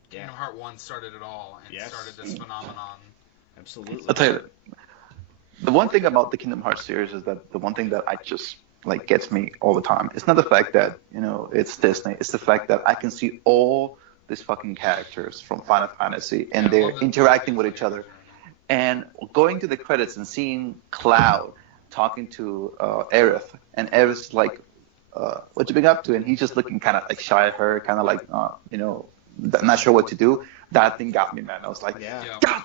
Kingdom Hearts 1 started it all and started this phenomenon. Absolutely. I'll tell you, the one thing about the Kingdom Hearts series is that the one thing that I just gets me all the time. It's not the fact that it's Disney. It's the fact that I can see all these fucking characters from Final Fantasy and they're interacting with each other. And going to the credits and seeing Cloud talking to Aerith, and Aerith's like, what you been up to? And he's just looking kind of shy at her, kind of not sure what to do. That thing got me, man. I was like, Yeah. God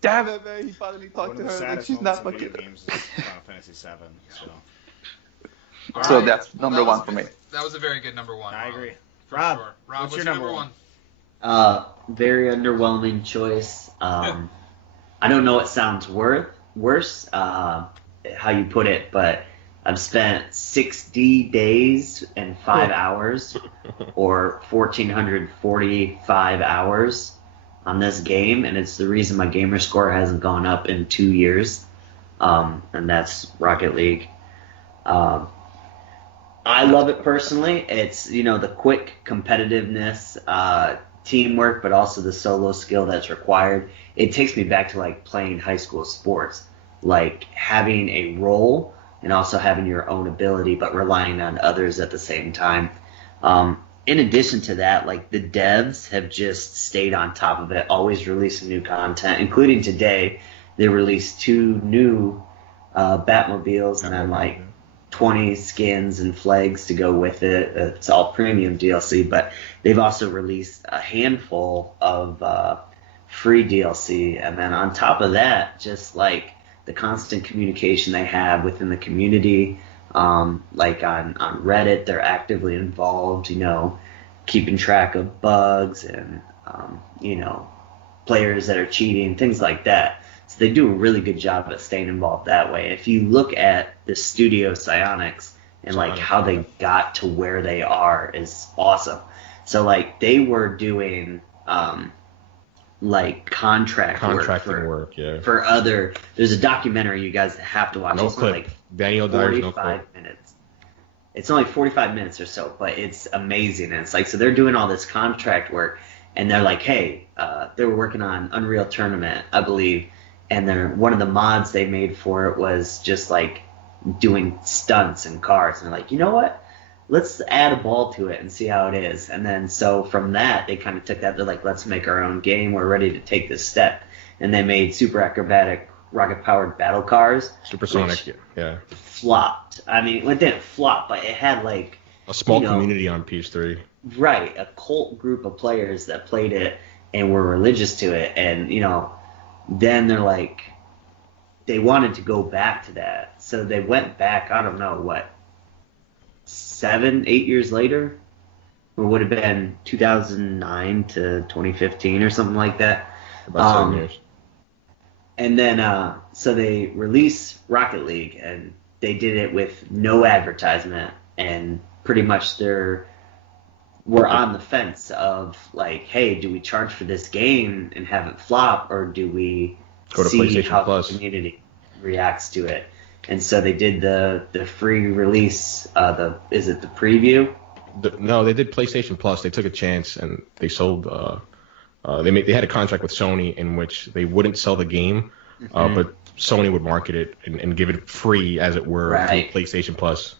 damn it, man. He finally talked One to of the her. saddest She's not moments in fucking. video games is Final Fantasy VII. So So Alright. that's number That was one for me. That was a very good number 1. I agree. For Rob, sure. Rob, what's what's your number number 1? Very underwhelming choice. I don't know what sounds worse, how you put it, but I've spent 60 days and 5 hours, or 1,445 hours on this game, and it's the reason my gamer score hasn't gone up in 2 years, and that's Rocket League. I love it personally. It's, the quick competitiveness, teamwork, but also the solo skill that's required. It takes me back to playing high school sports, having a role and also having your own ability, but relying on others at the same time. In addition to that, the devs have just stayed on top of it, always releasing new content, including today. They released 2 new Batmobiles and then 20 skins and flags to go with it. It's all premium DLC, but they've also released a handful of free DLC, and then on top of that, just the constant communication they have within the community, on Reddit, they're actively involved, keeping track of bugs and players that are cheating, things like that. So they do a really good job at staying involved that way. If you look at the studio Psyonix and how they got to where they are is awesome. So they were doing contracting work for other. There's a documentary you guys have to watch. No it's clip. Daniel Dyer's no clip. 45 minutes. It's only 45 minutes or so, but it's amazing. And it's so they're doing all this contract work, and they're hey, they were working on Unreal Tournament, I believe, and one of the mods they made for it was just doing stunts in cars, and they're you know what? let's add a ball to it and see how it is. And then so from that, they kind of took that. They're like, let's make our own game. We're ready to take this step. And they made super acrobatic rocket-powered battle cars. Supersonic, yeah. Flopped. I mean, it didn't flop, but it had like a small community on PS3. Right, a cult group of players that played it and were religious to it. And, then they're like, they wanted to go back to that. So they went back, I don't know, 7, 8 years later? Or would have been 2009 to 2015 or something like that. About 7 years. And then, so they released Rocket League, and they did it with no advertisement, and pretty much we're on the fence of like, hey, do we charge for this game and have it flop, or do we see how the community reacts to it? And so they did the free release. Is it the preview? No, they did PlayStation Plus. They took a chance and they sold. They had a contract with Sony in which they wouldn't sell the game, but Sony would market it and give it free, as it were, through PlayStation Plus.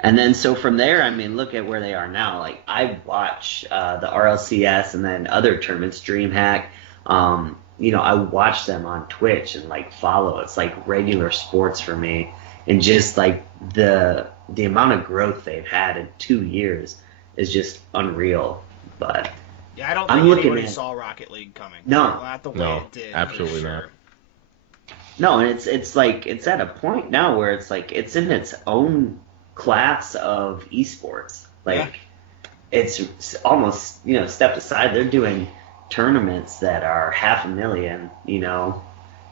And then so from there, I mean, look at where they are now. Like, I watch the RLCS and then other tournaments, DreamHack. I watch them on Twitch and like follow. It's like regular sports for me, and just like the amount of growth they've had in 2 years is just unreal. But yeah, I don't think anybody saw Rocket League coming. No, not the way it did. Absolutely not. No, and it's like it's at a point now where it's like it's in its own class of esports. Like it's almost stepped aside. They're doing tournaments that are $500,000.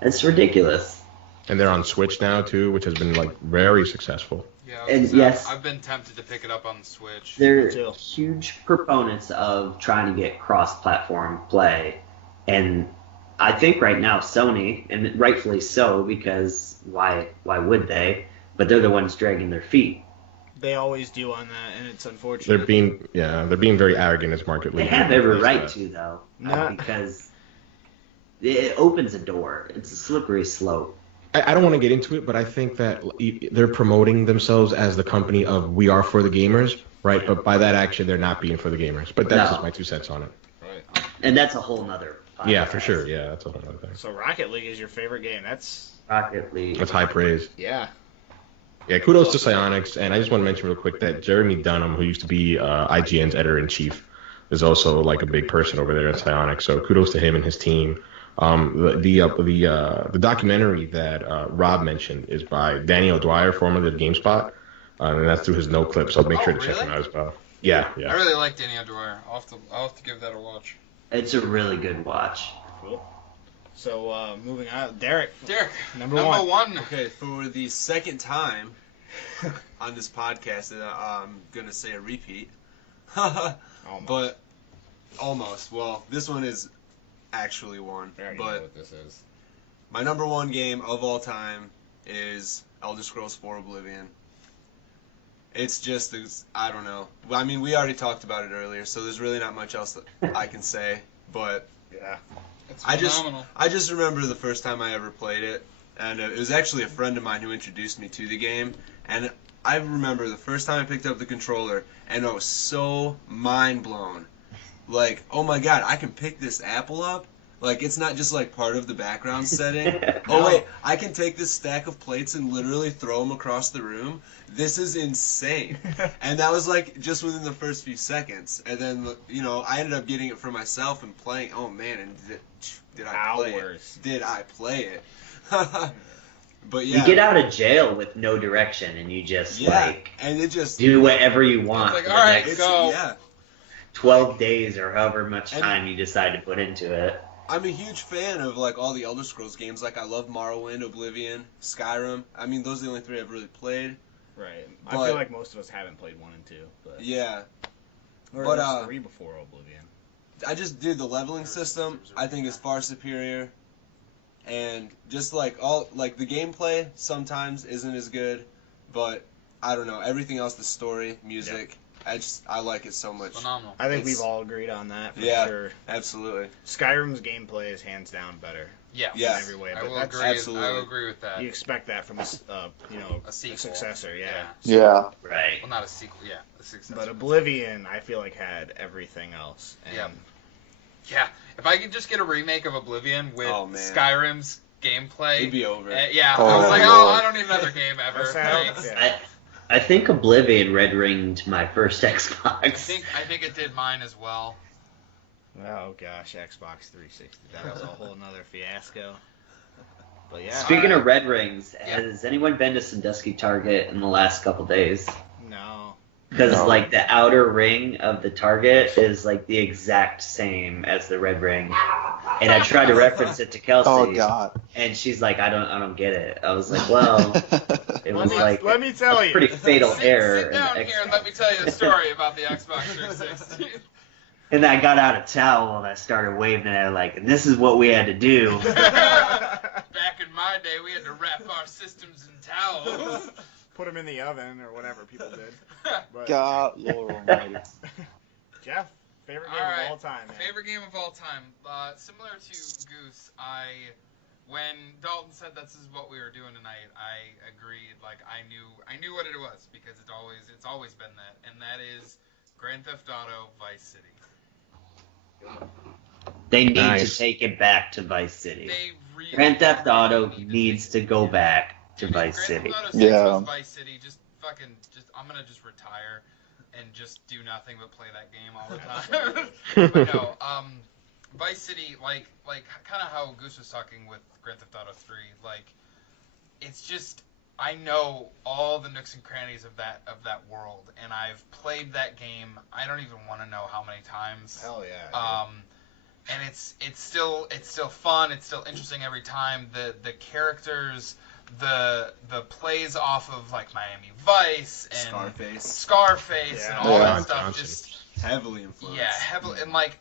It's ridiculous. And they're on Switch now too, which has been like very successful. Yeah, and yes, I've been tempted to pick it up on the Switch. They're huge proponents of trying to get cross-platform play, and I think right now Sony, and rightfully so, because why would they? But they're the ones dragging their feet. They always do on that, and it's unfortunate. They're being very arrogant as market leaders. They have every right to, though, because it opens a door. It's a slippery slope. I don't want to get into it, but I think that they're promoting themselves as the company of we are for the gamers, right? But by that action, they're not being for the gamers. But that's just my 2 cents on it. Right. And that's a whole nother podcast. Yeah, for sure. Yeah, that's a whole other thing. So Rocket League is your favorite game. That's Rocket League. That's high praise. Yeah. Yeah, kudos to Psyonix, and I just want to mention real quick that Jeremy Dunham, who used to be IGN's editor-in-chief, is also like a big person over there at Psyonix. So kudos to him and his team. The documentary that Rob mentioned is by Danny O'Dwyer, formerly of GameSpot, and that's through his No Clip. So make sure to check him out as well. Yeah. I really like Danny O'Dwyer. I'll have to give that a watch. It's a really good watch. Cool. So moving on, Derek, number one. one. Okay, for the second time on this podcast, I'm gonna say a repeat. But almost. Well, this one is actually one. I already but know what this is. My number one game of all time is Elder Scrolls 4 Oblivion. It's just, I don't know. I mean, we already talked about it earlier, so there's really not much else that I can say. But yeah, it's phenomenal. I just remember the first time I ever played it, and it was actually a friend of mine who introduced me to the game. And I remember the first time I picked up the controller, and I was so mind blown. Like, oh my god, I can pick this apple up? Like, it's not just, like, part of the background setting. Oh, wait, I can take this stack of plates and literally throw them across the room? This is insane. And that was, like, just within the first few seconds. And then, I ended up getting it for myself and playing. Oh, man, and did I play it? Did I play it? But, yeah. You get out of jail with no direction, and you just, and it just do whatever you want. It's like, all right, go. Yeah. 12 days or however much time you decide to put into it. I'm a huge fan of, like, all the Elder Scrolls games. Like, I love Morrowind, Oblivion, Skyrim. I mean, those are the only 3 I've really played. Right. I feel like most of us haven't played 1 and 2. But yeah. Or but 3 before Oblivion. I just did the leveling system. I think is far superior. And just, like, the gameplay sometimes isn't as good. But, I don't know. Everything else, the story, music... Yeah. I like it so much. Phenomenal. I think we've all agreed on that for sure. Absolutely. Skyrim's gameplay is hands down better. Yeah. Yeah. in every way. I But will that's agree. absolutely. I will agree with that. you expect that from a A sequel. successor, yeah. Yeah. Right. Well, not a sequel. Yeah, a successor. But Oblivion, I feel like had everything else. And Yeah. Yeah, if I could just get a remake of Oblivion with Oh, man. Skyrim's gameplay, It'd be over. yeah, Oh, I was like, Lord. I don't need another game ever. That sounds- Thanks. yeah. I think Oblivion red ringed my first Xbox. I think it did mine as well. Oh gosh, Xbox 360. That was a whole nother fiasco. But yeah. Speaking of red rings, Yeah. has anyone been to Sandusky Target in the last couple days? No. Because No. like the outer ring of the Target is like the exact same as the red ring, and I tried to reference it to Kelsey, Oh God. and she's like, I don't get it. I was like, well, it was like let me tell a you. pretty fatal error. Sit in down the here and Xbox. let me tell you the story about the Xbox 360. And then I got out a towel and I started waving at it like, and this is what we had to do. Back in my day, we had to wrap our systems in towels. Put them in the oven or whatever people did. But God, Lord Almighty. Jeff, favorite game All right. of all time, man. Favorite game of all time. Similar to Goose, when Dalton said this is what we were doing tonight, I agreed. Like I knew what it was because it's always been that, and that is Grand Theft Auto Vice City. They need Nice. to take it back to Vice City. They really Grand Theft Auto need needs to go back to Vice Grand City. Theft Auto 6 Yeah. was Vice City. I'm gonna just retire and just do nothing but play that game all the time. But no, Vice City, like kind of how Goose was talking with Grand Theft Auto 3, like it's just I know all the nooks and crannies of that world, and I've played that game. I don't even want to know how many times. Hell yeah. And it's still fun. It's still interesting every time. The characters, the plays off of like Miami Vice and Scarface Yeah. and all Yeah. that stuff. Johnson. Just Heavily influenced. yeah, heavily and like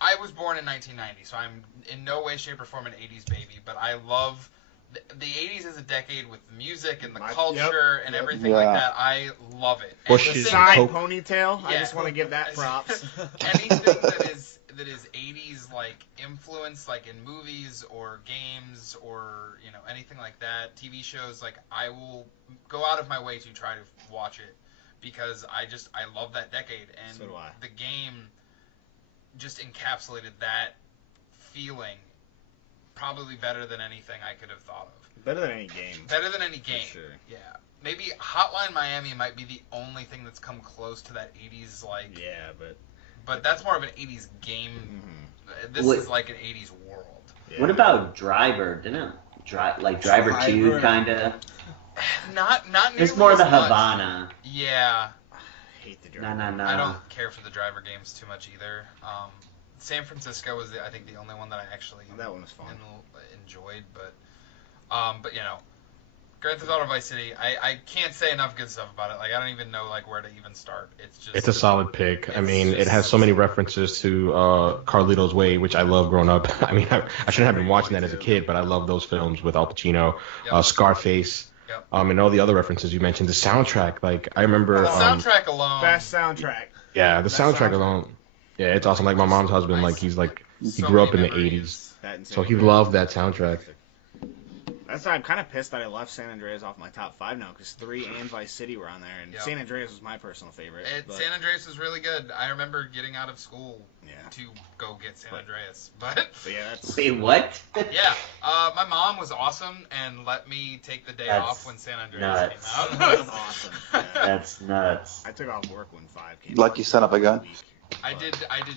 I was born in 1990, so I'm in no way, shape, or form an 80s baby. But I love the 80s as a decade with the music and the culture and everything like Yeah. that. I love it. And Bush the is thing- Side Coke. ponytail. I Yeah. just want to give that props. anything that is 80s like influence, like in movies or games or anything like that, TV shows, like I will go out of my way to try to watch it because I love that decade, and So do I. the game just encapsulated that feeling probably better than anything I could have thought of. Better than any game. Better than any game. Sure. Yeah. Maybe Hotline Miami might be the only thing that's come close to that 80s like Yeah, but that's more of an 80s game. mhm. This What- is like an 80s world. Yeah. What about Driver? Didn't Driver 2 Driver. kind of? Not nearly It's more as the much. Havana. Yeah, I hate the No, driver. no, I no. don't care for the driver games too much either. San Francisco was I think the only one that I actually That one was fun. enjoyed, but Grand Theft Auto Vice City, I can't say enough good stuff about it. Like I don't even know like where to even start. It's just It's a solid pick. I It's mean, it just- has so many references to Carlito's Way, which I love growing up. I mean, I shouldn't have been watching that as a kid, but I love those films with Al Pacino, Yep. Scarface, Yep. and all the other references you mentioned. The soundtrack, like I remember, the soundtrack alone. Best soundtrack. yeah, the Best soundtrack soundtrack. alone. Yeah, it's awesome. Like my mom's husband, like he's like he So grew up in many the memories. '80s, That and so San he Andreas. loved that soundtrack. That's why I'm kind of pissed that I left San Andreas off my top 5 now because 3 and Vice City were on there, and Yep. San Andreas was my personal favorite. but, San Andreas was really good. I remember getting out of school yeah. to go get San Andreas, but But yeah, that's Wait, what? yeah, my mom was awesome and let me take the day That's off when San Andreas nuts. came that's out. awesome. Yeah. That's nuts. I took off work when 5 came. Lucky out. son of a gun. I did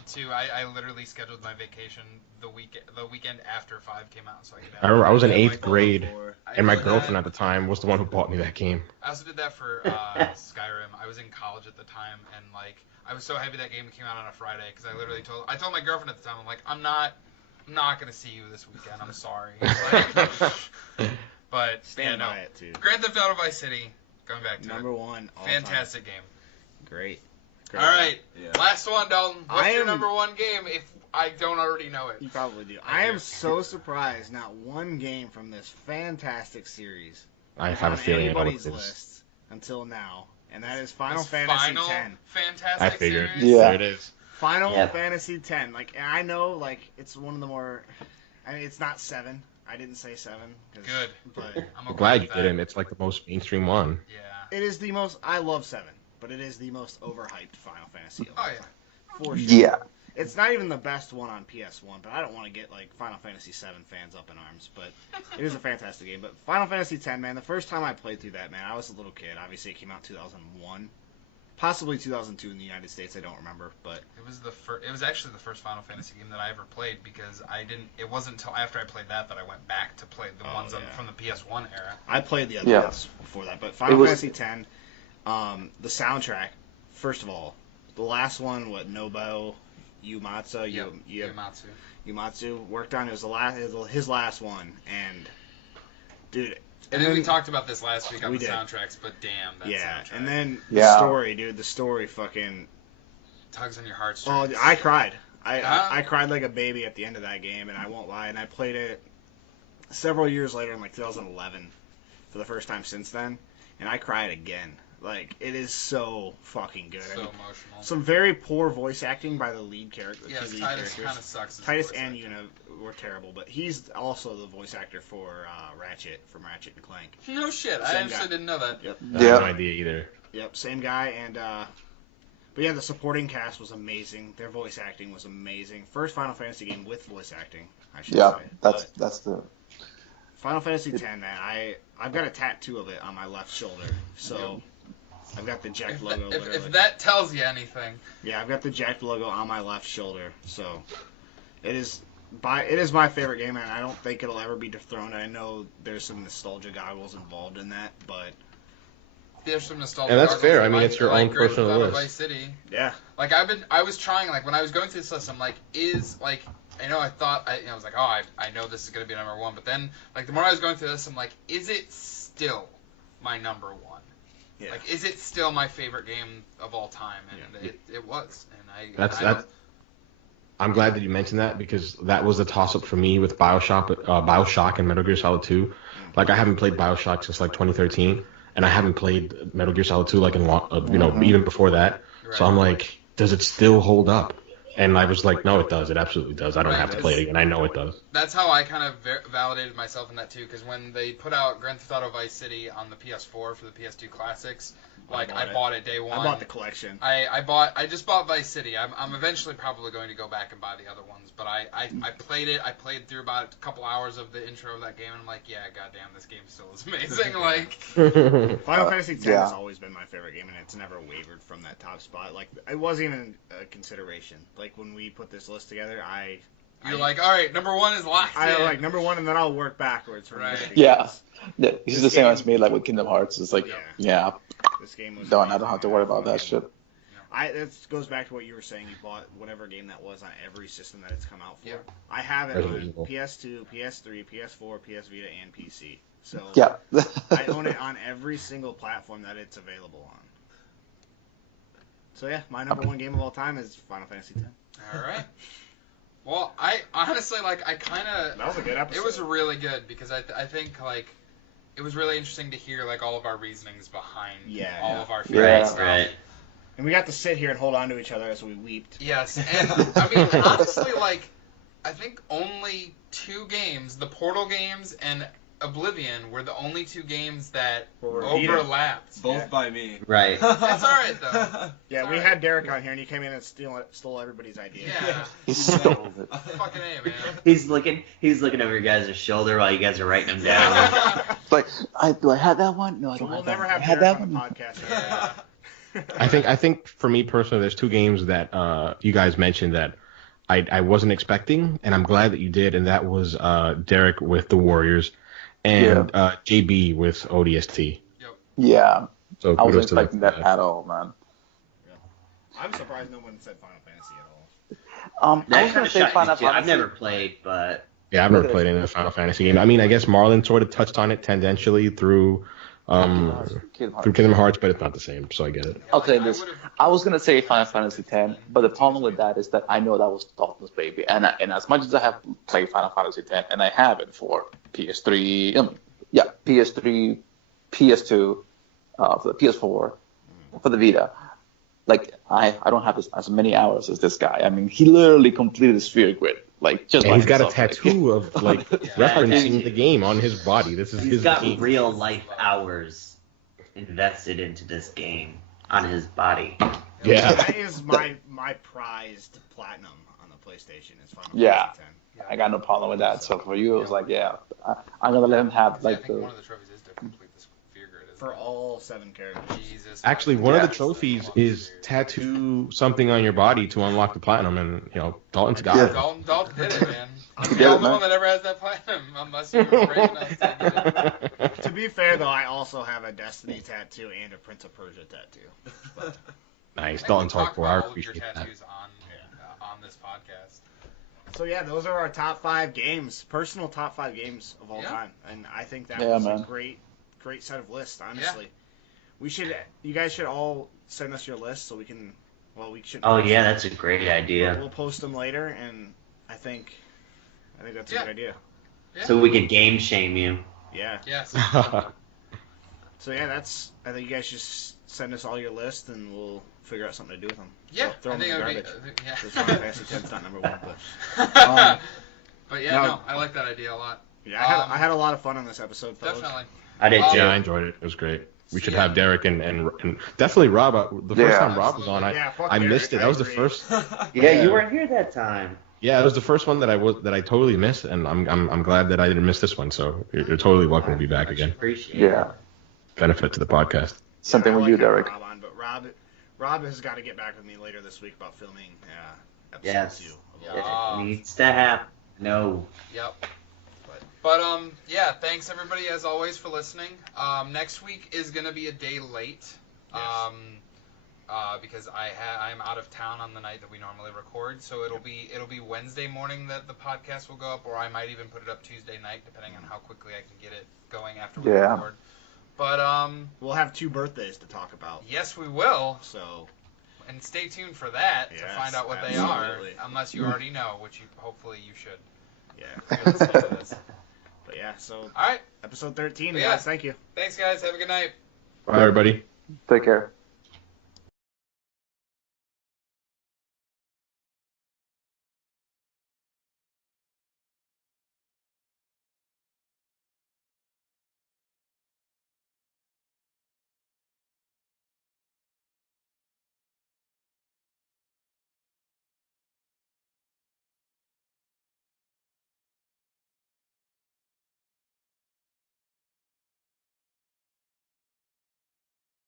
too. I literally scheduled my vacation the weekend after 5 came out, so I could. I remember I was in Yeah, 8th like, grade, I and my did girlfriend that. at the time was the one who bought me that game. I also did that for Skyrim. I was in college at the time, and like I was so happy that game came out on a Friday because I literally told my girlfriend at the time, I'm like, I'm not gonna see you this weekend. I'm sorry. Like, but Stand yeah, no. by it too. Grand Theft Auto Vice City. Going back to Number it. 1. all Fantastic game. time. Great. All right, Yeah. last one, Dalton. What's I your am- number 1 game? If I don't already know it. You probably do. I I do. am so surprised not one game from this fantastic series I is have a on feeling I know what anybody's it is. list until now, and that is Final This Fantasy Final X. Fantastic I figured. series. Yeah. There it is. Final Yeah. Fantasy X. Like I know, like it's one of the more. I mean, it's not 7. I didn't say 7. Good. But I'm I'm glad you with didn't. It's like the most mainstream one. Yeah. it is the most. I love 7, but it is the most overhyped Final Fantasy. Of all Oh, yeah. time. For sure. Yeah. It's not even the best one on PS1, but I don't want to get like Final Fantasy VII fans up in arms. But it is a fantastic game. But Final Fantasy X, man, the first time I played through that, man, I was a little kid. Obviously, it came out in 2001, possibly 2002 in the United States. I don't remember, but It was It was actually the first Final Fantasy game that I ever played because I didn't. It wasn't until after I played that I went back to play the ones from the PS1 era. I played the other Yeah. ones before that. But Final was- Fantasy X, the soundtrack. First of all, the last one, Nobuo Uematsu, Uematsu. Uematsu worked on. It was his last one, and dude. And then we talked about this last week on We the did. soundtracks, but damn, that Yeah, soundtrack and then Yeah. the story, dude. The story, fucking. tugs on your Oh, heartstrings. I cried. Huh? I cried like a baby at the end of that game, and I won't lie. And I played it several years later in like 2011 for the first time since then, and I cried again. Like, it is so fucking good. So I mean, emotional. some very poor voice acting by the lead character. Yes, lead Titus characters. kind of sucks. as a Titus voice and actor. Yuna were terrible, but he's also the voice actor for Ratchet from Ratchet and Clank. No shit, I Same actually guy. didn't know that. Yep. I have no Yeah. idea either. Yep, same guy, and but yeah, the supporting cast was amazing. Their voice acting was amazing. First Final Fantasy game with voice acting, I should Yeah. say. That's But that's the. Final Fantasy X, man. I've got a tattoo of it on my left shoulder, so I've got the Jacked logo. Literally. If that tells you anything, Yeah, I've got the Jacked logo on my left shoulder, so it is my favorite game, and I don't think it'll ever be dethroned. I know there's some nostalgia goggles involved in that, but there's some nostalgia. And that's goggles. fair. I mean, like- it's your like own Grand personal Theft Auto list. Vice City. yeah, Like I was trying, like when I was going through this list, I'm like, I was like, oh, I know this is gonna be number one, but then like the more I was going through this, I'm like, is it still my number one? yeah. Like, is it still my favorite game of all time? And Yeah. it was, and That's. I'm glad that you mentioned that because that was the toss-up for me with Bioshock and Metal Gear Solid 2. Like I haven't played Bioshock since like 2013, and I haven't played Metal Gear Solid 2 like in even before that. So I'm like, does it still hold up? And I was like, no, it does. It absolutely does. I don't have to play it again. I know it does. That's how I kind of validated myself in that too, because when they put out Grand Theft Auto Vice City on the PS4 for the PS2 classics, like I bought it day one. I bought the collection. I just bought Vice City. I'm eventually probably going to go back and buy the other ones, but I played it. I played through about a couple hours of the intro of that game, and I'm like, yeah, goddamn, this game still is amazing. Like, Final Fantasy X yeah. has always been my favorite game, and it's never wavered from that top spot. Like, it wasn't even a consideration. Like, when we put this list together, you're like, all right, number one is locked in. I like number one, and then I'll work backwards from Right. there. Yeah. Yeah, This it's the same game- as me, like with Kingdom Hearts. It's like, yeah, This game was. I don't have to worry about that shit. That goes back to what you were saying. You bought whatever game that was on every system that it's come out for. Yeah. I have it Resident on Evil. PS2, PS3, PS4, PS Vita, and PC. So Yeah. I own it on every single platform that it's available on. So yeah, my number one game of all time is Final Fantasy X. All right. Well, I honestly like. I kind of. That was a good episode. It was really good because I think like it was really interesting to hear like all of our reasonings behind all of our favorite Right, stuff. right. And we got to sit here and hold on to each other as we weeped. Yes, and I mean honestly, like I think only two games, the Portal games and Oblivion, were the only two games that Were overlapped. Both Yeah. by me. Right. That's all right though. Yeah, It's we all had right. Derek on here, and he came in and stole everybody's idea. Yeah. He stole it. Fucking A, man. He's looking over your guys' shoulder while you guys are writing them down. It's like, do I have that one? No, I So don't we'll have that never one. have I had Derek that on the one. podcast. I think for me personally, there's two games that you guys mentioned that I wasn't expecting, and I'm glad that you did, and that was Derek with the Warriors and JB with ODST. Yeah, So I wasn't kudos to them expecting for that at all, man. I'm surprised no one said Final Fantasy at all. I was That gonna kinda say shocked me, Final too. Fantasy. I've never played, but Yeah, I've never played any Final Fantasy game. I mean, I guess Marlon sort of touched on it tangentially through Kingdom Hearts, but it's not the same, so I get it. I'll tell you this. I was gonna say Final Fantasy X, but the problem with that is that I know that was Dalton's baby, and as much as I have played Final Fantasy X, and I have it for PS3, PS3, PS2, for the PS4, for the Vita. Like I don't have as many hours as this guy. I mean, he literally completed the Sphere Grid like just And by he's got a himself, like- tattoo of like referencing the game on his body. This is He's his got game. real life hours invested into this game on his body. Yeah. That is my prized platinum on the PlayStation. Is Final Yeah. Fantasy X. I got no problem with that. So for you, it was like, yeah, I'm gonna let him have I like think the. one of the trophies is to complete the sphere grid. Isn't For it? all 7 characters. Jesus. Actually, one of Yeah. the trophies is tattoo something on your body to unlock the platinum, and Dalton's got Yeah. it. Dalton did it, man. I'm the Yeah, only man. one that ever has that platinum, unless you're brave enough to get it. To be fair, though, I also have a Destiny tattoo and a Prince of Persia tattoo. But, Nice, I think Dalton's we talked hardcore. I about all of your appreciate that. tattoos on this podcast. so yeah, those are our top 5 games, personal top 5 games of all Yeah. time, and I think that Yeah, was man. a great set of lists. Honestly, you guys should all send us your lists so we can. Well, we should. Oh yeah, that's a great idea. We'll post them later, and I think that's a Yeah. good idea. Yeah. So we could game shame you. Yeah. Yes. So yeah, I think you guys should send us all your lists, and we'll figure out something to do with them. Yeah. Throw I them think in it the would be. garbage. Yeah. This Final Fantasy X's not number 1, but But yeah, No. no, I like that idea a lot. yeah, I had a lot of fun on this episode, fellas. Definitely. I did too. Yeah, I enjoyed it. It was great. We should Yeah. have Derek and definitely Rob. The first Yeah. time Rob was on, Yeah, fuck I Derek, missed it. I That was the agree. first. Yeah, you weren't here that time. Yeah, it was the first one that I totally missed, and I'm glad that I didn't miss this one. So you're totally welcome to be back again. Appreciate Yeah. Benefit to the podcast. Something I with like you, having Derek. Rob on, but Rob has got to get back with me later this week about filming episode Yes. 2. Yeah. it. Oh. It needs to happen. No. Yep. But yeah, thanks everybody as always for listening. Next week is gonna be a day late. Yes. Because I'm out of town on the night that we normally record, so it'll be Wednesday morning that the podcast will go up, or I might even put it up Tuesday night, depending on how quickly I can get it going after we Yeah. record. But We'll have 2 birthdays to talk about. yes, we will, So and stay tuned for that to Yes, find out what they absolutely. are, unless you already know, which hopefully you should. yeah. If you're listening to this. But yeah, so All right, episode 13, Yeah. guys. Thank you. thanks guys, have a good night. Bye, everybody. Take care.